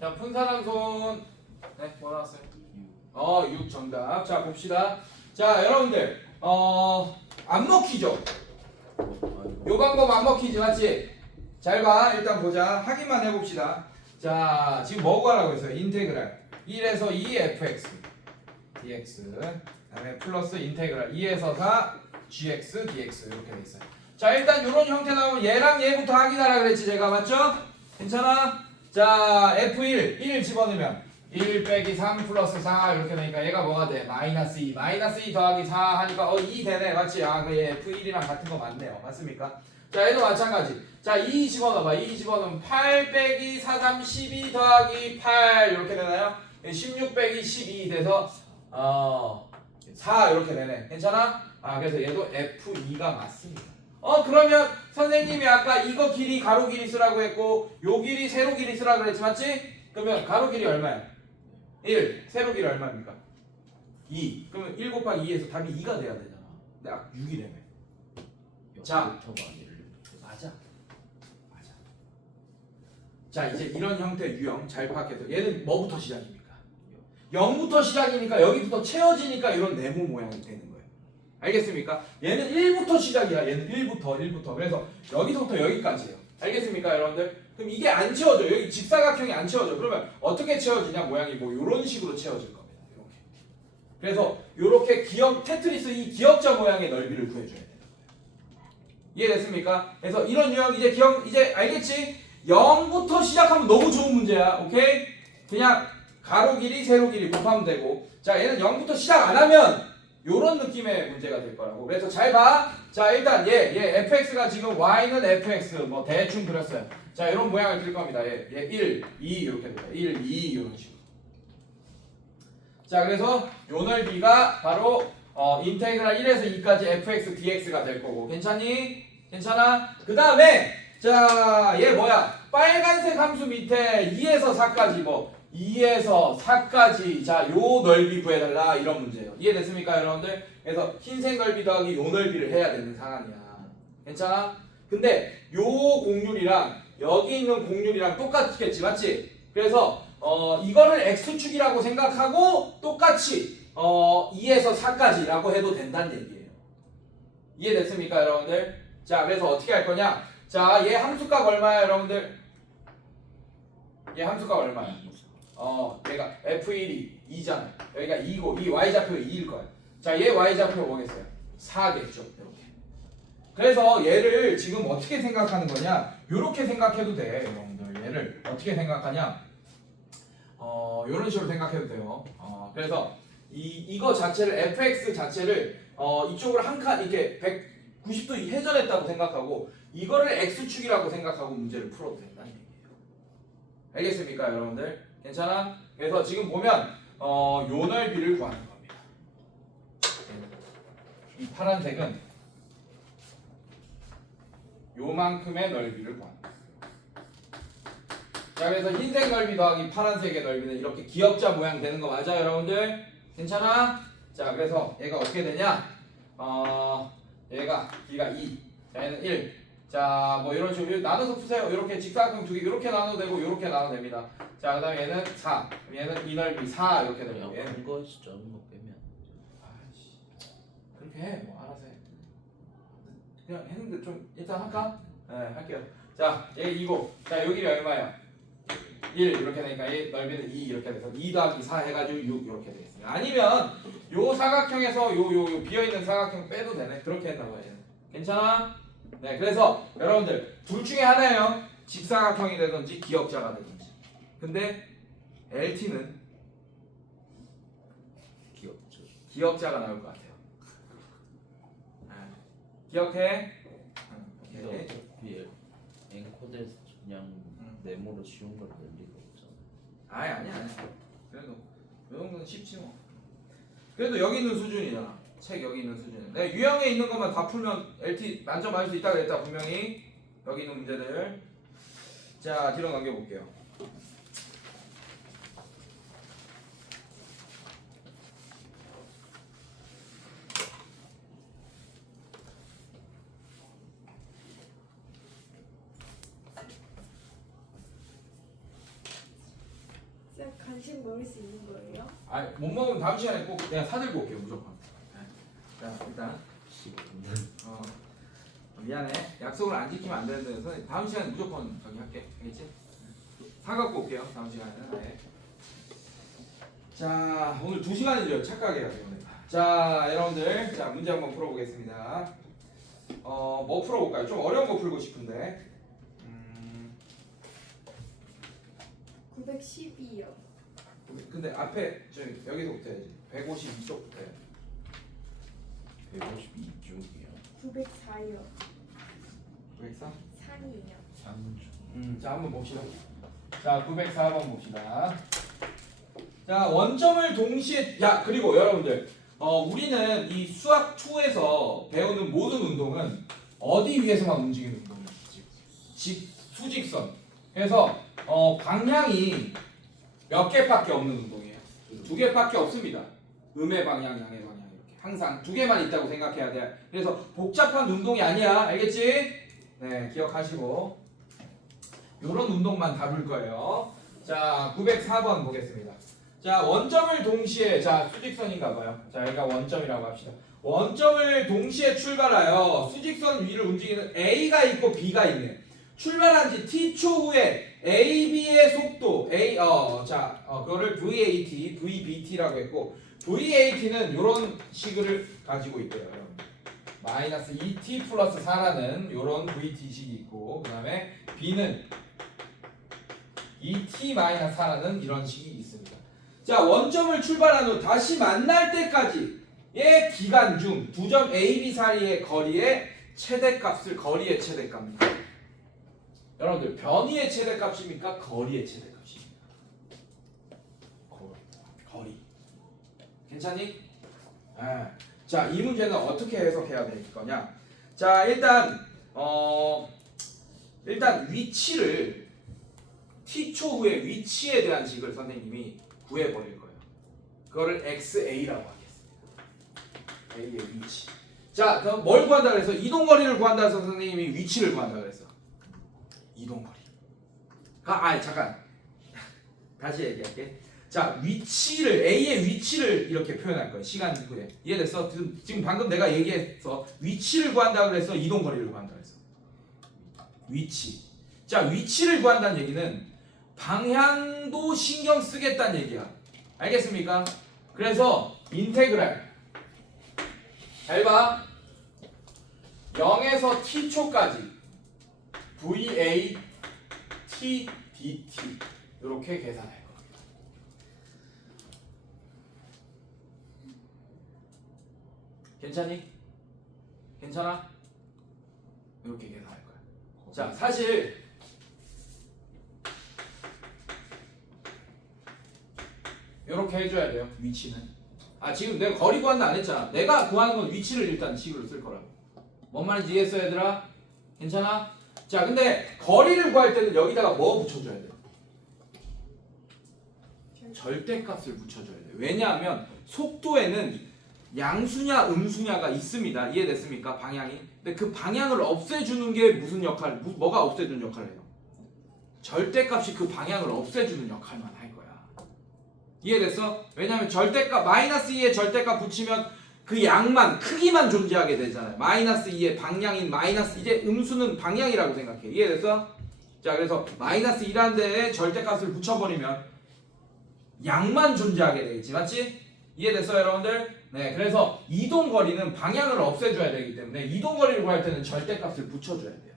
자, 푼 사람 손. 네, 뭐 나왔어요? 6 정답. 자, 봅시다. 자, 여러분들, 안 먹히죠? 요 방법 안 먹히지, 맞지? 잘 봐. 일단 보자. 확인만 해봅시다. 자, 지금 뭐 구하라고 했어요? 인테그랄 1에서 2 fx dx 그다음에 플러스 인테그랄 2에서 4 gx dx 이렇게 돼 있어요. 자, 일단 이런 형태 나오면 얘랑 얘부터 확인하라 그랬지, 제가. 맞죠? 괜찮아? 자, F1 1 집어넣으면 1 빼기 3 플러스 4 이렇게 되니까 얘가 뭐가 돼? 마이너스 2 더하기 4 하니까 2 되네 맞지? 아 그얘 F1이랑 같은 거 맞네요 맞습니까? 자 얘도 마찬가지 자 2 집어넣어봐 2 집어넣으면 8 빼기 4 3 12 더하기 8 이렇게 되나요? 16 빼기 12 돼서 4 이렇게 되네 괜찮아? 아 그래서 얘도 F2가 맞습니다 그러면 선생님이 아까 이거 길이 가로 길이 쓰라고 했고 요 길이 세로 길이 쓰라고 그랬지 맞지? 그러면 가로 길이 얼마야? 1 세로 길이 얼마입니까? 2 그러면 1 곱하기 2에서 답이 2가 돼야 되잖아 근데 아까 6이래며 자. 맞아 자 이제 이런 형태의 유형 잘 파악해서 얘는 뭐부터 시작입니까? 0부터 시작이니까 여기부터 채워지니까 이런 네모 모양이 되는 거예요 알겠습니까? 얘는 1부터 시작이야 얘는 1부터 그래서 여기서부터 여기까지예요 알겠습니까 여러분들? 그럼 이게 안 채워져 여기 직사각형이 안 채워져 그러면 어떻게 채워지냐 모양이 뭐 이런 식으로 채워질 겁니다 이렇게 그래서 이렇게 테트리스 이 기역자 모양의 넓이를 구해줘야 돼요 이해됐습니까? 그래서 이런 유형 이제 알겠지? 0부터 시작하면 너무 좋은 문제야 오케이? 그냥 가로 길이 세로 길이 곱하면 되고 자 얘는 0부터 시작 안 하면 요런 느낌의 문제가 될 거라고 그래서 잘 봐. 자 일단 얘 fx가 지금 y는 fx 뭐 대충 그렸어요. 자 이런 모양을 들 겁니다. 얘 1, 2 이렇게 돼요. 1, 2 이런 식으로. 자 그래서 요 넓이가 바로 인테그랄 1에서 2까지 fx dx가 될 거고 괜찮니? 괜찮아? 그 다음에 자 얘 뭐야? 빨간색 함수 밑에 2에서 4까지 뭐 2에서 4까지 자 요 넓이 구해달라 이런 문제예요. 이해됐습니까 여러분들? 그래서 흰색 넓이 더하기 요 넓이를 해야 되는 상황이야. 괜찮아? 근데 요 공률이랑 여기 있는 공률이랑 똑같겠지 맞지? 그래서 이거를 x축이라고 생각하고 똑같이 2에서 4까지라고 해도 된다는 얘기예요. 이해됐습니까 여러분들? 자 그래서 어떻게 할 거냐? 자 얘 함수값 얼마야 여러분들? 얘 함수값 얼마야? 얘가 F1이 2잖아. 여기가 2고 이 y좌표가 2일 거야. 자, 얘 y좌표 뭐겠어요? 4겠죠. 이렇게. 그래서 얘를 지금 어떻게 생각하는 거냐? 요렇게 생각해도 돼, 여러분들. 얘를 어떻게 생각하냐? 요런 식으로 생각해도 돼요. 그래서 이거 자체를 fx 자체를 이쪽으로 한 칸 이렇게 190도 회전했다고 생각하고 이거를 x축이라고 생각하고 문제를 풀어도 된다는 얘기예요. 알겠습니까, 여러분들? 괜찮아? 그래서 지금 보면 요 넓이를 구하는 겁니다. 이 파란색은 요만큼의 넓이를 구하는 거예요. 자 그래서 흰색 넓이 더하기 파란색의 넓이는 이렇게 기역자 모양 되는 거 맞아 여러분들? 괜찮아? 자 그래서 얘가 어떻게 되냐? 얘가 2, 자 얘는 1. 자 뭐 이런 식으로 나눠서 푸세요. 이렇게 직사각형 두 개 이렇게 나눠도 되고 이렇게 나눠도 됩니다. 자 그다음에 얘는 4. 얘는 이 넓이 4 이렇게 되고 얘는 이거에서 적은 거 빼면 아이씨 그렇게 해. 뭐 알아서 해. 그냥 했는데 좀 일단 할까? 네 할게요. 자 얘 2고 자 요 길이 얼마야? 1 이렇게 되니까 얘 넓이는 2 이렇게 돼서 2 더하기 4 해가지고 6 이렇게 되겠습니다. 아니면 요 사각형에서 요 비어있는 사각형 빼도 되네. 그렇게 했나 봐요. 얘는. 괜찮아? 네 그래서 여러분들 둘 중에 하나예요. 직사각형이 되든지 기역자가 되든지. 근데 LT는 기역자가 나올 것 같아요. 기억해? 근데 어차피 엔코드에서 그냥 네모로 쉬운 걸 낼 리가 없잖아. 아니야. 그래도 이 정도는 쉽지 뭐. 그래도 여기 있는 수준이잖아. 책 여기 있는 수준. 내가 유형에 있는 것만 다 풀면 LT 만점 맞을 수 있다 그랬다 분명히. 여기 있는 문제들. 자 뒤로 넘겨볼게요. 쌤 간식 먹을 수 있는 거예요? 못 먹으면 다음 시간에 꼭 내가 사들고 올게요 무조건. 자 일단 미안해. 약속을 안 지키면 안 되는데 선생님 다음 시간에 무조건 저기 할게. 알겠지? 사갖고 올게요 다음 시간에는. 네. 자 오늘 2시간이죠. 착각해요 오늘. 자 여러분들 자 문제 한번 풀어보겠습니다. 뭐 풀어볼까요? 좀 어려운 거 풀고 싶은데 912요. 근데 앞에 저기 여기서부터 해야지. 152쪽부터 해. 152쪽이요. 904요. 904? 산이에요. 3주. 자 한번 봅시다. 자 904번 봅시다. 자 원점을 동시에 그리고 여러분들 우리는 이 수학 2에서 배우는 모든 운동은 어디 위에서만 움직이는 운동이에요? 수직선. 그래서 방향이 몇 개밖에 없는 운동이에요. 2개밖에 없습니다. 음의 방향, 양의 방향 이렇게 항상 2개만 있다고 생각해야 돼. 그래서 복잡한 운동이 아니야. 알겠지? 네, 기억하시고 이런 운동만 다룰 거예요. 자, 904번 보겠습니다. 자, 원점을 동시에 수직선인가 봐요. 자, 여기가 원점이라고 합시다. 원점을 동시에 출발하여 수직선 위를 움직이는 A가 있고 B가 있네. 출발한 지 T초 후에 AB의 속도 그거를 VAT, VBT라고 했고 VAT는 이런 식을 가지고 있대요, 여러분. 마이너스 2T 플러스 4라는 이런 VT식이 있고 그 다음에 B는 2T 마이너스 4라는 이런 식이 있습니다. 자, 원점을 출발한 후 다시 만날 때까지의 기간 중 두 점 A, B 사이의 거리의 최대값을 거리의 최대값입니다. 여러분들 변이의 최대값입니까? 거리의 최대값입니까? 거리. 괜찮니? 자, 이 문제는 어떻게 해석해야 될 거냐? 자, 일단 위치를 T초 후의 위치에 대한 식을 선생님이 구해버릴 거예요. 그거를 XA라고 하겠습니다. A의 위치. 자, 그럼 뭘 구한다 그래서 이동거리를 구한다 해서 선생님이 위치를 구한다 그랬어. 이동거리. 잠깐. 다시 얘기할게. 자, 위치를 A의 위치를 이렇게 표현할 거예요. 시간 후에. 이해됐어? 지금 방금 내가 얘기해서 위치를 구한다 그래서 이동거리를 구한다 그랬어. 위치. 자, 위치를 구한다는 얘기는 방향도 신경 쓰겠다는 얘기야. 알겠습니까? 그래서 인테그랄. 잘 봐. 0에서 t초까지 VAT dt 이렇게 계산할 겁니다. 괜찮니? 괜찮아? 이렇게 계산할 거야. 자, 사실 이렇게 해줘야 돼요. 위치는. 지금 내가 거리 구한다 안 했잖아. 내가 구하는 건 위치를 일단 식으로 쓸 거라고. 뭔 말인지 이해했어, 얘들아? 괜찮아? 자, 근데 거리를 구할 때는 여기다가 뭐 붙여줘야 돼? 절대값을 붙여줘야 돼. 왜냐하면 속도에는 양수냐 음수냐가 있습니다. 이해됐습니까? 방향이. 근데 그 방향을 없애주는 게 무슨 역할? 뭐가 없애주는 역할을 해요? 절대값이 그 방향을 없애주는 역할만 할 거야. 이해됐어? 왜냐하면 절대값 마이너스 2에 절대값 붙이면 그 양만 크기만 존재하게 되잖아요. 마이너스 2의 방향인 마이너스 이제 음수는 방향이라고 생각해. 이해됐어? 자, 그래서 마이너스 2라는 데에 절대값을 붙여버리면 양만 존재하게 되겠지, 맞지? 이해됐어요, 여러분들? 네, 그래서 이동거리는 방향을 없애줘야 되기 때문에 이동거리를 구할 때는 절대값을 붙여줘야 돼요.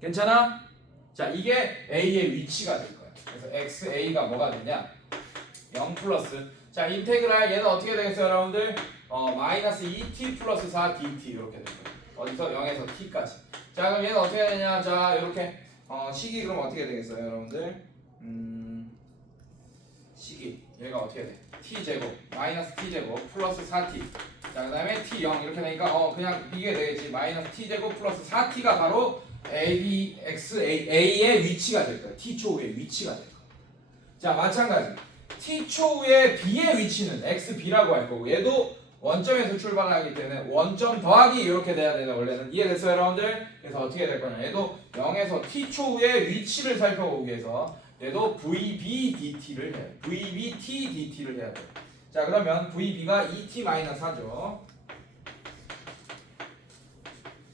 괜찮아? 자, 이게 A의 위치가 될 거예요. 그래서 XA가 뭐가 되냐? 0 플러스 자, 인테그랄 얘는 어떻게 되겠어요, 여러분들? 마이너스 2t 플러스 4dt 이렇게 될 거예요. 어디서 0에서 t까지. 자, 그럼 얘는 어떻게 되냐? 자, 이렇게 식이 그럼 어떻게 되겠어요, 여러분들? 식이 얘가 어떻게 돼? t제곱 마이너스 t제곱 플러스 4t. 자, 그 다음에 t0 이렇게 되니까 그냥 이게 되겠지. 마이너스 t제곱 플러스 4t가 바로 A의 위치가 될 거예요. t초 후의 위치가 될 거예요. 자, 마찬가지. t초 후에 b의 위치는 xb라고 할 거고 얘도 원점에서 출발하기 때문에 원점 더하기 이렇게 돼야 되는 원래는. 이해됐어요, 여러분들? 그래서 어떻게 될 거냐? 얘도 0에서 t초 후에 위치를 살펴보기 위해서 얘도 VBDT를 해요. VBTDT를 해야 돼요. 자, 그러면 VB가 2t-4죠.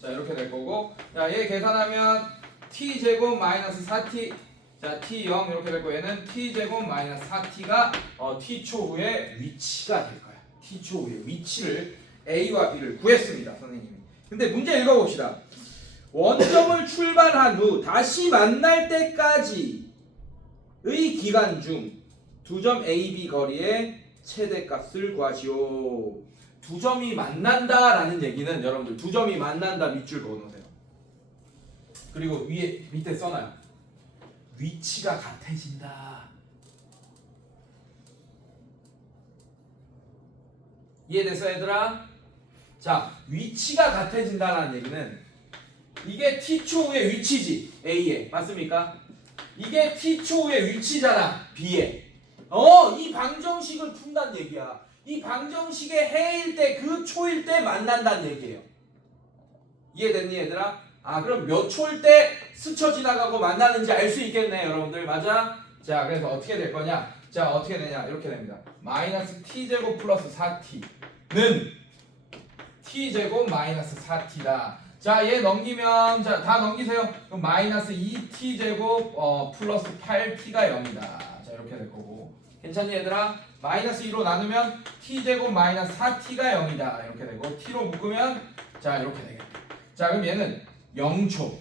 자, 이렇게 될 거고, 자, 얘 계산하면 t제곱 마이너스 4t, 자, t0 이렇게 될 거고, 얘는 t제곱 마이너스 4t가 t초 후에 위치가 될 거야. t초 후에 위치를 A와 B를 구했습니다, 선생님이. 근데 문제 읽어봅시다. 원점을 출발한 후 다시 만날 때까지의 기간 중 두 점 AB 거리의 최대값을 구하시오. 두 점이 만난다라는 얘기는 여러분들 두 점이 만난다 밑줄 그어놓으세요. 그리고 위에 밑에 써놔요. 위치가 같아진다. 이해됐어 얘들아? 자, 위치가 같아진다라는 얘기는 이게 t초의 위치지 A에 맞습니까? 이게 t초의 위치잖아 B에. 이 방정식을 푼다는 얘기야. 이 방정식의 해일 때 그 초일 때 만난다는 얘기예요. 이해됐니 얘들아? 그럼 몇 초일 때 스쳐 지나가고 만나는지 알 수 있겠네 여러분들. 맞아? 자, 그래서 어떻게 될 거냐? 자, 어떻게 되냐? 이렇게 됩니다. 마이너스 t제곱 플러스 4t는 t제곱 마이너스 4t다. 자, 얘 넘기면 자, 다 넘기세요. 그럼 마이너스 2t제곱 플러스 8t가 0이다. 자, 이렇게 될 거고. 괜찮니 얘들아? 마이너스 2로 나누면 t제곱 마이너스 4t가 0이다. 이렇게 되고 t로 묶으면 자, 이렇게 되겠다. 자, 그럼 얘는 0초.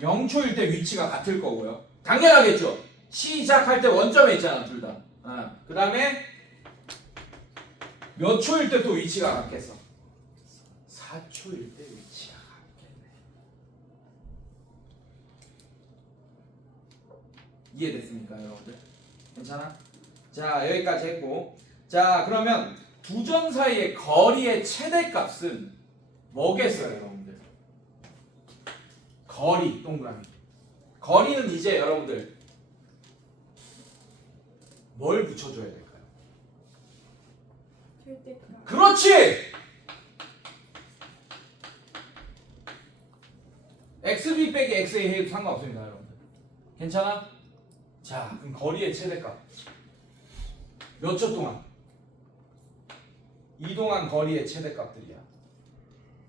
0초일 때 위치가 같을 거고요. 당연하겠죠. 시작할 때 원점에 있잖아, 둘 다. 그 다음에 몇 초일 때 또 위치가 같겠어? 4초일 때 위치가 같겠네. 이해됐습니까, 여러분들? 괜찮아? 자, 여기까지 했고. 자, 그러면 두 점 사이의 거리의 최대값은 뭐겠어요, 여러분들? 거리, 동그라미. 거리는 이제 여러분들 뭘 붙여줘야 될까요? 절대값. 그렇지! xb 빼기 xa 해도 상관없습니다, 여러분들. 괜찮아? 자, 그럼 거리의 최대값 몇 초 동안? 이동한 거리의 최대값들이야.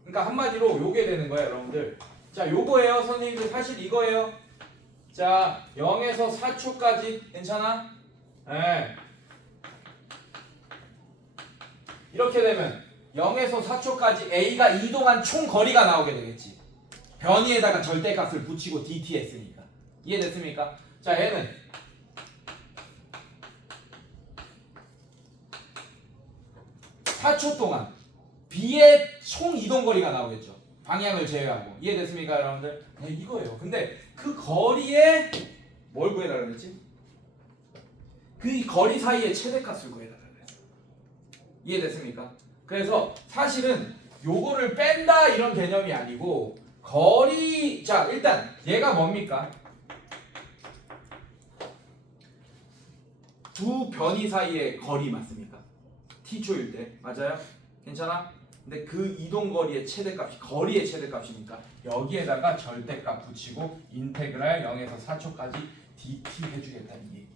그러니까 한마디로 요게 되는 거예요, 여러분들. 자, 요거예요, 선생님들. 사실 이거예요. 자, 0에서 4초까지 괜찮아? 네. 이렇게 되면 0에서 4초까지 a가 이동한 총 거리가 나오게 되겠지. 변이에다가 절대값을 붙이고 dt 했으니까. 이해됐습니까? 자, 얘는 4초 동안 b의 총 이동 거리가 나오겠죠. 방향을 제외하고. 이해됐습니까, 여러분들? 네, 이거예요. 근데 그 거리에 뭘 구해달라고 했지? 그 거리 사이의 최대값을 구해달라고 했어. 이해됐습니까? 그래서 사실은 요거를 뺀다 이런 개념이 아니고 거리. 자, 일단 얘가 뭡니까? 두 변이 사이의 거리 맞습니까? t초일 때. 맞아요? 괜찮아? 근데 그 이동 거리의 최대값이 거리의 최대값이니까 여기에다가 절대값 붙이고 인테그랄 0에서 4초까지 dt 해주겠다는 얘기야.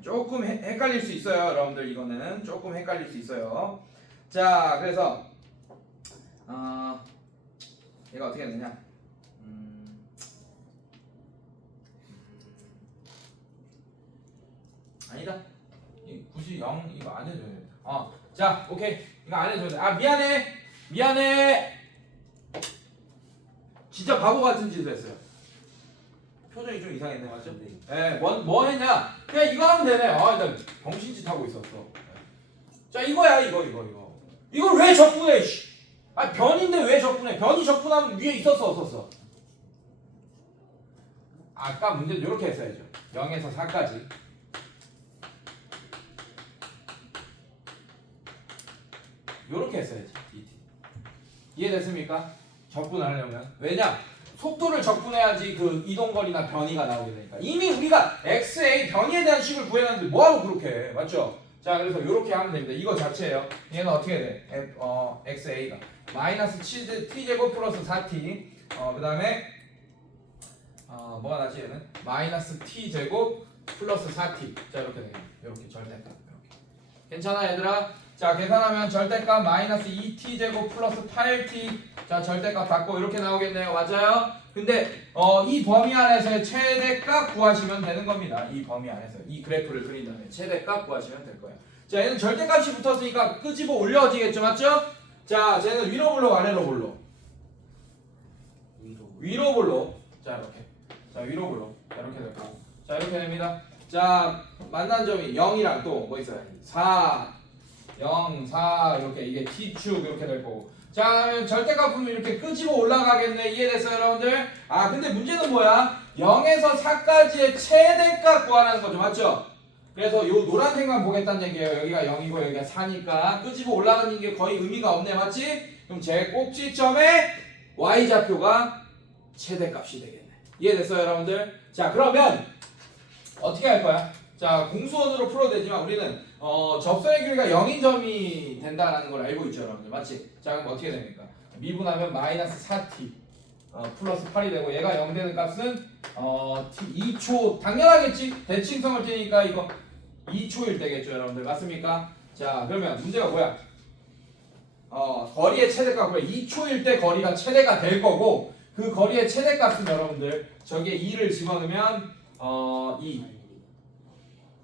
조금 헷갈릴 수 있어요, 여러분들. 이거는 조금 헷갈릴 수 있어요. 자, 그래서 얘가 어떻게 되냐? 아니다. 굳이 0 이거 안 해줘야 돼. 자, 오케이. 이거 안 해줘야 돼. 미안해. 진짜 바보 같은 짓을 했어요. 표정이 좀 이상했네, 맞죠? 네, 뭐 했냐? 그냥 이거 하면 되네. 일단 병신짓 하고 있었어. 자, 이거야, 이거. 이걸 왜 적분해? 변인데 왜 적분해? 변이 적분하면 위에 있었어, 없었어? 아까 문제는 이렇게 했어야죠. 0에서 4까지. 요렇게 했어야지. 이해됐습니까? 적분하려면. 왜냐? 속도를 적분해야지 그 이동거리나 변이가 나오게 되니까. 이미 우리가 xa 변이에 대한 식을 구해놨는데 뭐하고 그렇게 해? 맞죠? 자, 그래서 요렇게 하면 됩니다. 이거 자체예요. 얘는 어떻게 돼? xa가 마이너스 t제곱 플러스 4t. 그 다음에 뭐가 나지 얘는? 마이너스 t제곱 플러스 4t. 자, 이렇게 되겠네. 이렇게 절대값. 이렇게. 괜찮아, 얘들아? 자, 계산하면 절대값 마이너스 2t제곱 플러스 8t. 자, 절대값 받고 이렇게 나오겠네요. 맞아요? 근데 이 범위 안에서의 최대값 구하시면 되는 겁니다. 이 범위 안에서 이 그래프를 그린 다음에 최대값 구하시면 될 거예요. 자, 얘는 절대값이 붙었으니까 끄집어 올려지겠죠, 맞죠? 자, 쟤는 위로 볼로 아래로 볼로? 위로 볼로. 자, 이렇게. 자, 위로 볼로. 자, 이렇게 될 거고. 자 이렇게 됩니다. 자 만난 점이 0이랑 또 뭐 있어요? 4 0 4 이렇게 이게 t축 이렇게 될 거고. 자 절대값은 이렇게 끄집어 올라가겠네. 이해됐어요 여러분들? 아 근데 문제는 뭐야? 0에서 4까지의 최대값 구하라는 거죠. 맞죠? 그래서 요 노란색만 보겠다는 얘기예요. 여기가 0이고 여기가 4니까 끄집어 올라가는 게 거의 의미가 없네. 맞지? 그럼 제 꼭지점에 y좌표가 최대값이 되겠네. 이해됐어요 여러분들? 자 그러면 어떻게 할 거야? 자 공수원으로 풀어도 되지만 우리는 접선의 길이가 0인 점이 된다는 걸 알고 있죠 여러분들. 맞지? 자 그럼 어떻게 됩니까? 미분하면 마이너스 4t 플러스 8이 되고 얘가 0 되는 값은 t 2초 당연하겠지? 대칭성을 띄니까 이거 2초일 때겠죠 여러분들. 맞습니까? 자 그러면 문제가 뭐야? 거리의 최대값을 2초일 때 거리가 최대가 될 거고 그 거리의 최대값은 여러분들 저기에 2를 집어넣으면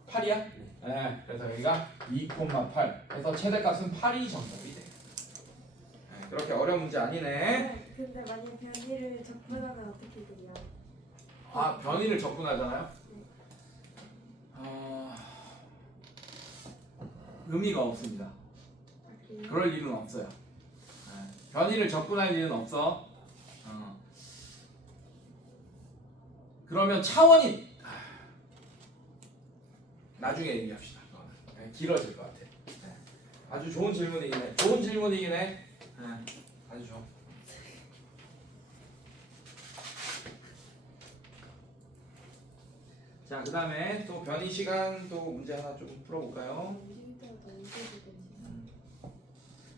8이야? 네, 그래서 여기가 2,8 그래서 최대값은 8이 정답이 돼. 네, 그렇게 어려운 문제 아니네. 네, 근데 만약 변이를 접근하면 어떻게 돼요? 아 변이를 접근하잖아요? 의미가 없습니다. 그럴 일은 없어요. 네, 변이를 접근할 일은 없어. 그러면 차원이 나중에 얘기합시다. 네, 길어질 것 같아. 네, 아주 좋은 질문이긴 해. 좋은 질문이긴 해. 네, 아주 좋아. 자, 그 다음에 또 변이 시간 또 문제 하나 좀 풀어볼까요?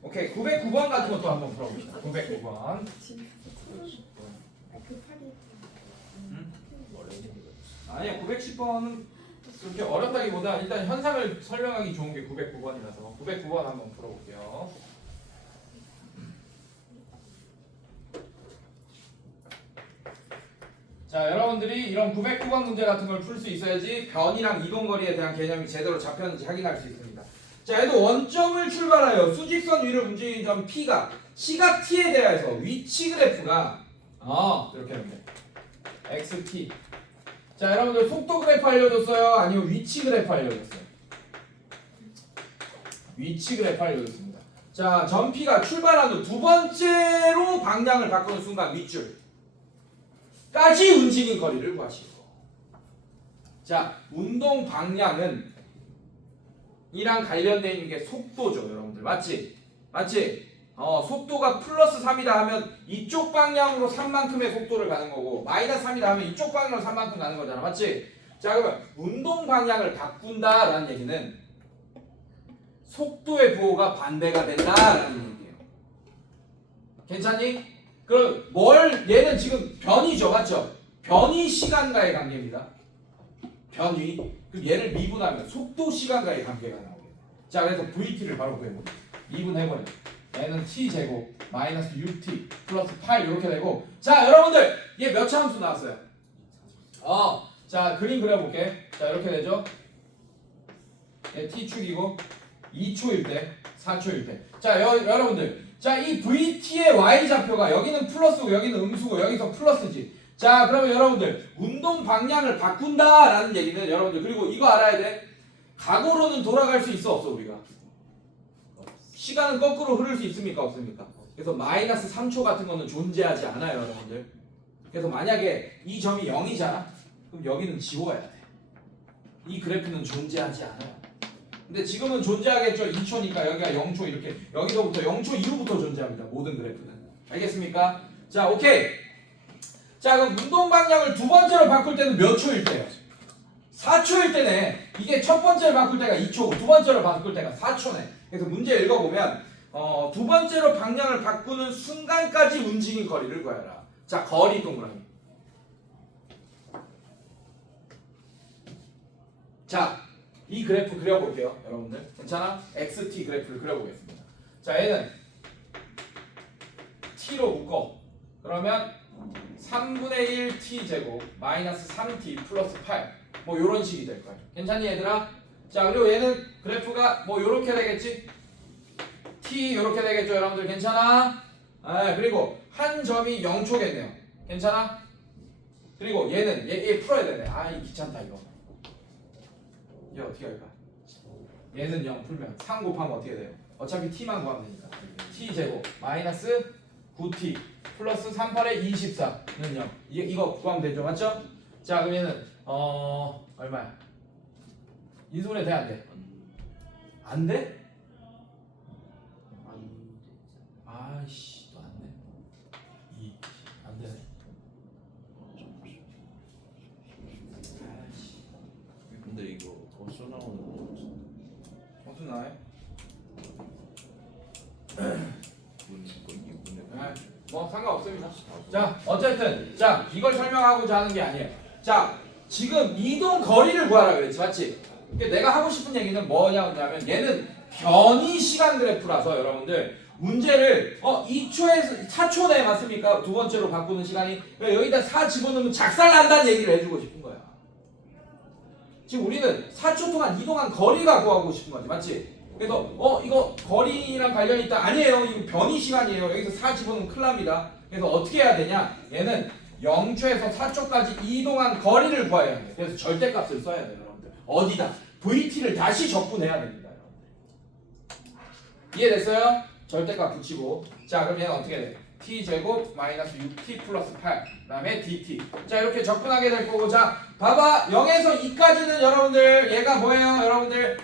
오케이, 909번 같은 것도 한번 풀어봅시다. 909번. 그 팔이 아니야, 910번은 그렇게 어렵다기보다 일단 현상을 설명하기 좋은 게 909번이라서 909번 한번 풀어볼게요. 자, 여러분들이 이런 909번 문제 같은 걸 풀 수 있어야지 변이랑 이동거리에 대한 개념이 제대로 잡혔는지 확인할 수 있습니다. 자, 얘도 원점을 출발하여 수직선 위를 움직이는 점 P가 시각 T에 대해서 위치 그래프가 이렇게 됩니다. XT. 자, 여러분들 속도 그래프 알려줬어요? 아니면 위치 그래프 알려줬어요? 위치 그래프 알려줬습니다. 자, 점 P가 출발한 후 두 번째로 방향을 바꾸는 순간 밑줄까지 움직인 거리를 구하시고. 자, 운동 방향은 이랑 관련된 있는 게 속도죠, 여러분들. 맞지? 맞지? 속도가 플러스 3이다 하면 이쪽 방향으로 3만큼의 속도를 가는 거고 마이너스 3이다 하면 이쪽 방향으로 3만큼 가는 거잖아. 맞지? 자, 그러면 운동 방향을 바꾼다라는 얘기는 속도의 부호가 반대가 된다라는 얘기예요. 괜찮니? 그럼 얘는 지금 변이죠. 맞죠? 변이 시간과의 관계입니다. 변이. 그럼 얘를 미분하면 속도 시간과의 관계가 나오게. 자, 그래서 VT를 바로 구해보자. 미분해버려. 얘는 t제곱 마이너스 6t 플러스 8 이렇게 되고. 자, 여러분들 얘 몇 차 함수 나왔어요? 자, 그림 그려볼게. 자, 이렇게 되죠? 얘 t축이고 2초일 때 4초일 때. 자, 여러분들 자, 이 VT의 y좌표가 여기는 플러스고 여기는 음수고 여기서 플러스지. 자, 그러면 여러분들 운동 방향을 바꾼다라는 얘기는 여러분들 그리고 이거 알아야 돼. 과거로는 돌아갈 수 있어 없어 우리가? 시간은 거꾸로 흐를 수 있습니까 없습니까? 그래서 마이너스 3초 같은 거는 존재하지 않아요 여러분들. 그래서 만약에 이 점이 0이잖아. 그럼 여기는 지워야 돼. 이 그래프는 존재하지 않아요. 근데 지금은 존재하겠죠. 2초니까 여기가 0초 이렇게 여기서부터 0초 이후부터 존재합니다. 모든 그래프는. 알겠습니까? 자, 오케이. 자, 그럼 운동 방향을 두 번째로 바꿀 때는 몇 초일 때요? 4초일 때네. 이게 첫 번째로 바꿀 때가 2초고 두 번째로 바꿀 때가 4초네. 그래서 문제 읽어보면 두 번째로 방향을 바꾸는 순간까지 움직인 거리를 구해라. 자, 거리 동그라미. 자, 이 그래프 그려볼게요 여러분들. 괜찮아? XT 그래프를 그려보겠습니다. 자, 얘는 T로 묶어. 그러면 3분의 1 T제곱 마이너스 3T 플러스 8 뭐 요런 식이 될 거예요. 괜찮니 얘들아? 자, 그리고 얘는 그래프가 뭐 요렇게 되겠지? T 요렇게 되겠죠 여러분들. 괜찮아? 그리고 한 점이 0초겠네요. 괜찮아? 그리고 얘 풀어야 되네. 아, 이 귀찮다 이거. 얘 어떻게 할까? 얘는 0 풀면 3 곱하면 어떻게 돼요? 어차피 t만 구하면 되니까 t 제곱 마이너스 9t 플러스 38에 24는 0. 이거 구하면 되죠, 맞죠? 자, 그럼 얘는 얼마야? 인수분해 돼, 안 돼? 안 돼? 아이씨, 또 안 돼. 안 되네. 아이씨. 근데 이거 어디서 나오는 거? 무슨 나와요? 뭐 상관없습니다. 자, 어쨌든 자, 이걸 설명하고자 하는 게 아니에요. 자, 지금 이동 거리를 구하라 그랬지, 맞지? 그러니까 내가 하고 싶은 얘기는 뭐냐면 얘는 변이 시간 그래프라서 여러분들 문제를 2초에서 4초 내에 맞습니까? 두 번째로 바꾸는 시간이. 그러니까 여기다 4 집어넣으면 작살난다는 얘기를 해주고 싶은 거야. 지금 우리는 4초 동안 이동한 거리가 구하고 싶은 거지, 맞지? 그래서 이거 거리랑 관련이 있다. 아니에요. 이거 변이 시간이에요. 여기서 4 집어넣으면 큰일 납니다. 그래서 어떻게 해야 되냐? 얘는 0초에서 4초까지 이동한 거리를 구해야 돼요. 그래서 절대값을 써야 돼요, 여러분들. 어디다? VT를 다시 적분해야 됩니다, 여러분들. 이해됐어요? 절대값 붙이고. 자, 그럼 얘는 어떻게 돼? t제곱 마이너스 6t 플러스 8 그 다음에 dt. 자, 이렇게 적분하게 될 거고. 자, 봐봐. 0에서 2까지는 여러분들 얘가 뭐예요? 여러분들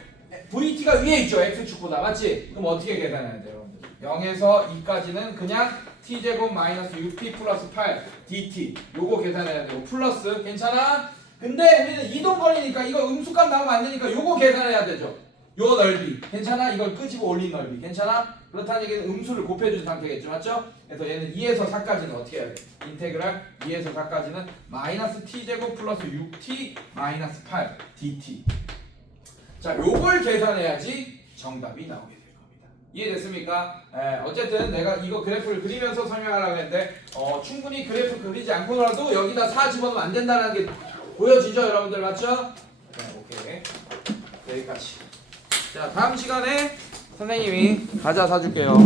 VT가 위에 있죠, x축보다. 맞지? 그럼 어떻게 계산해야 돼요, 여러분들? 0에서 2까지는 그냥 t제곱 마이너스 6t 플러스 8 dt 요거 계산해야 되고 플러스. 괜찮아? 근데 우리는 이동 거리니까 이거 음수값 나오면 안 되니까 요거 계산해야 되죠. 요 넓이. 괜찮아? 이걸 끄집어 올린 넓이. 괜찮아? 그렇다는 얘기는 음수를 곱해준 상태겠죠, 맞죠? 그래서 얘는 2에서 4까지는 어떻게 해야 돼? 인테그랄 2에서 4까지는 마이너스 t제곱 플러스 6t 마이너스 8 dt. 자, 요걸 계산해야지 정답이 나오게 될 겁니다. 이해됐습니까? 어쨌든 내가 이거 그래프를 그리면서 설명하려고 했는데 충분히 그래프 그리지 않고라도 여기다 4 집어넣으면 안 된다는 게 보여지죠, 여러분들? 맞죠? 네, 오케이. 여기까지. 자, 다음 시간에 선생님이 과자 사줄게요.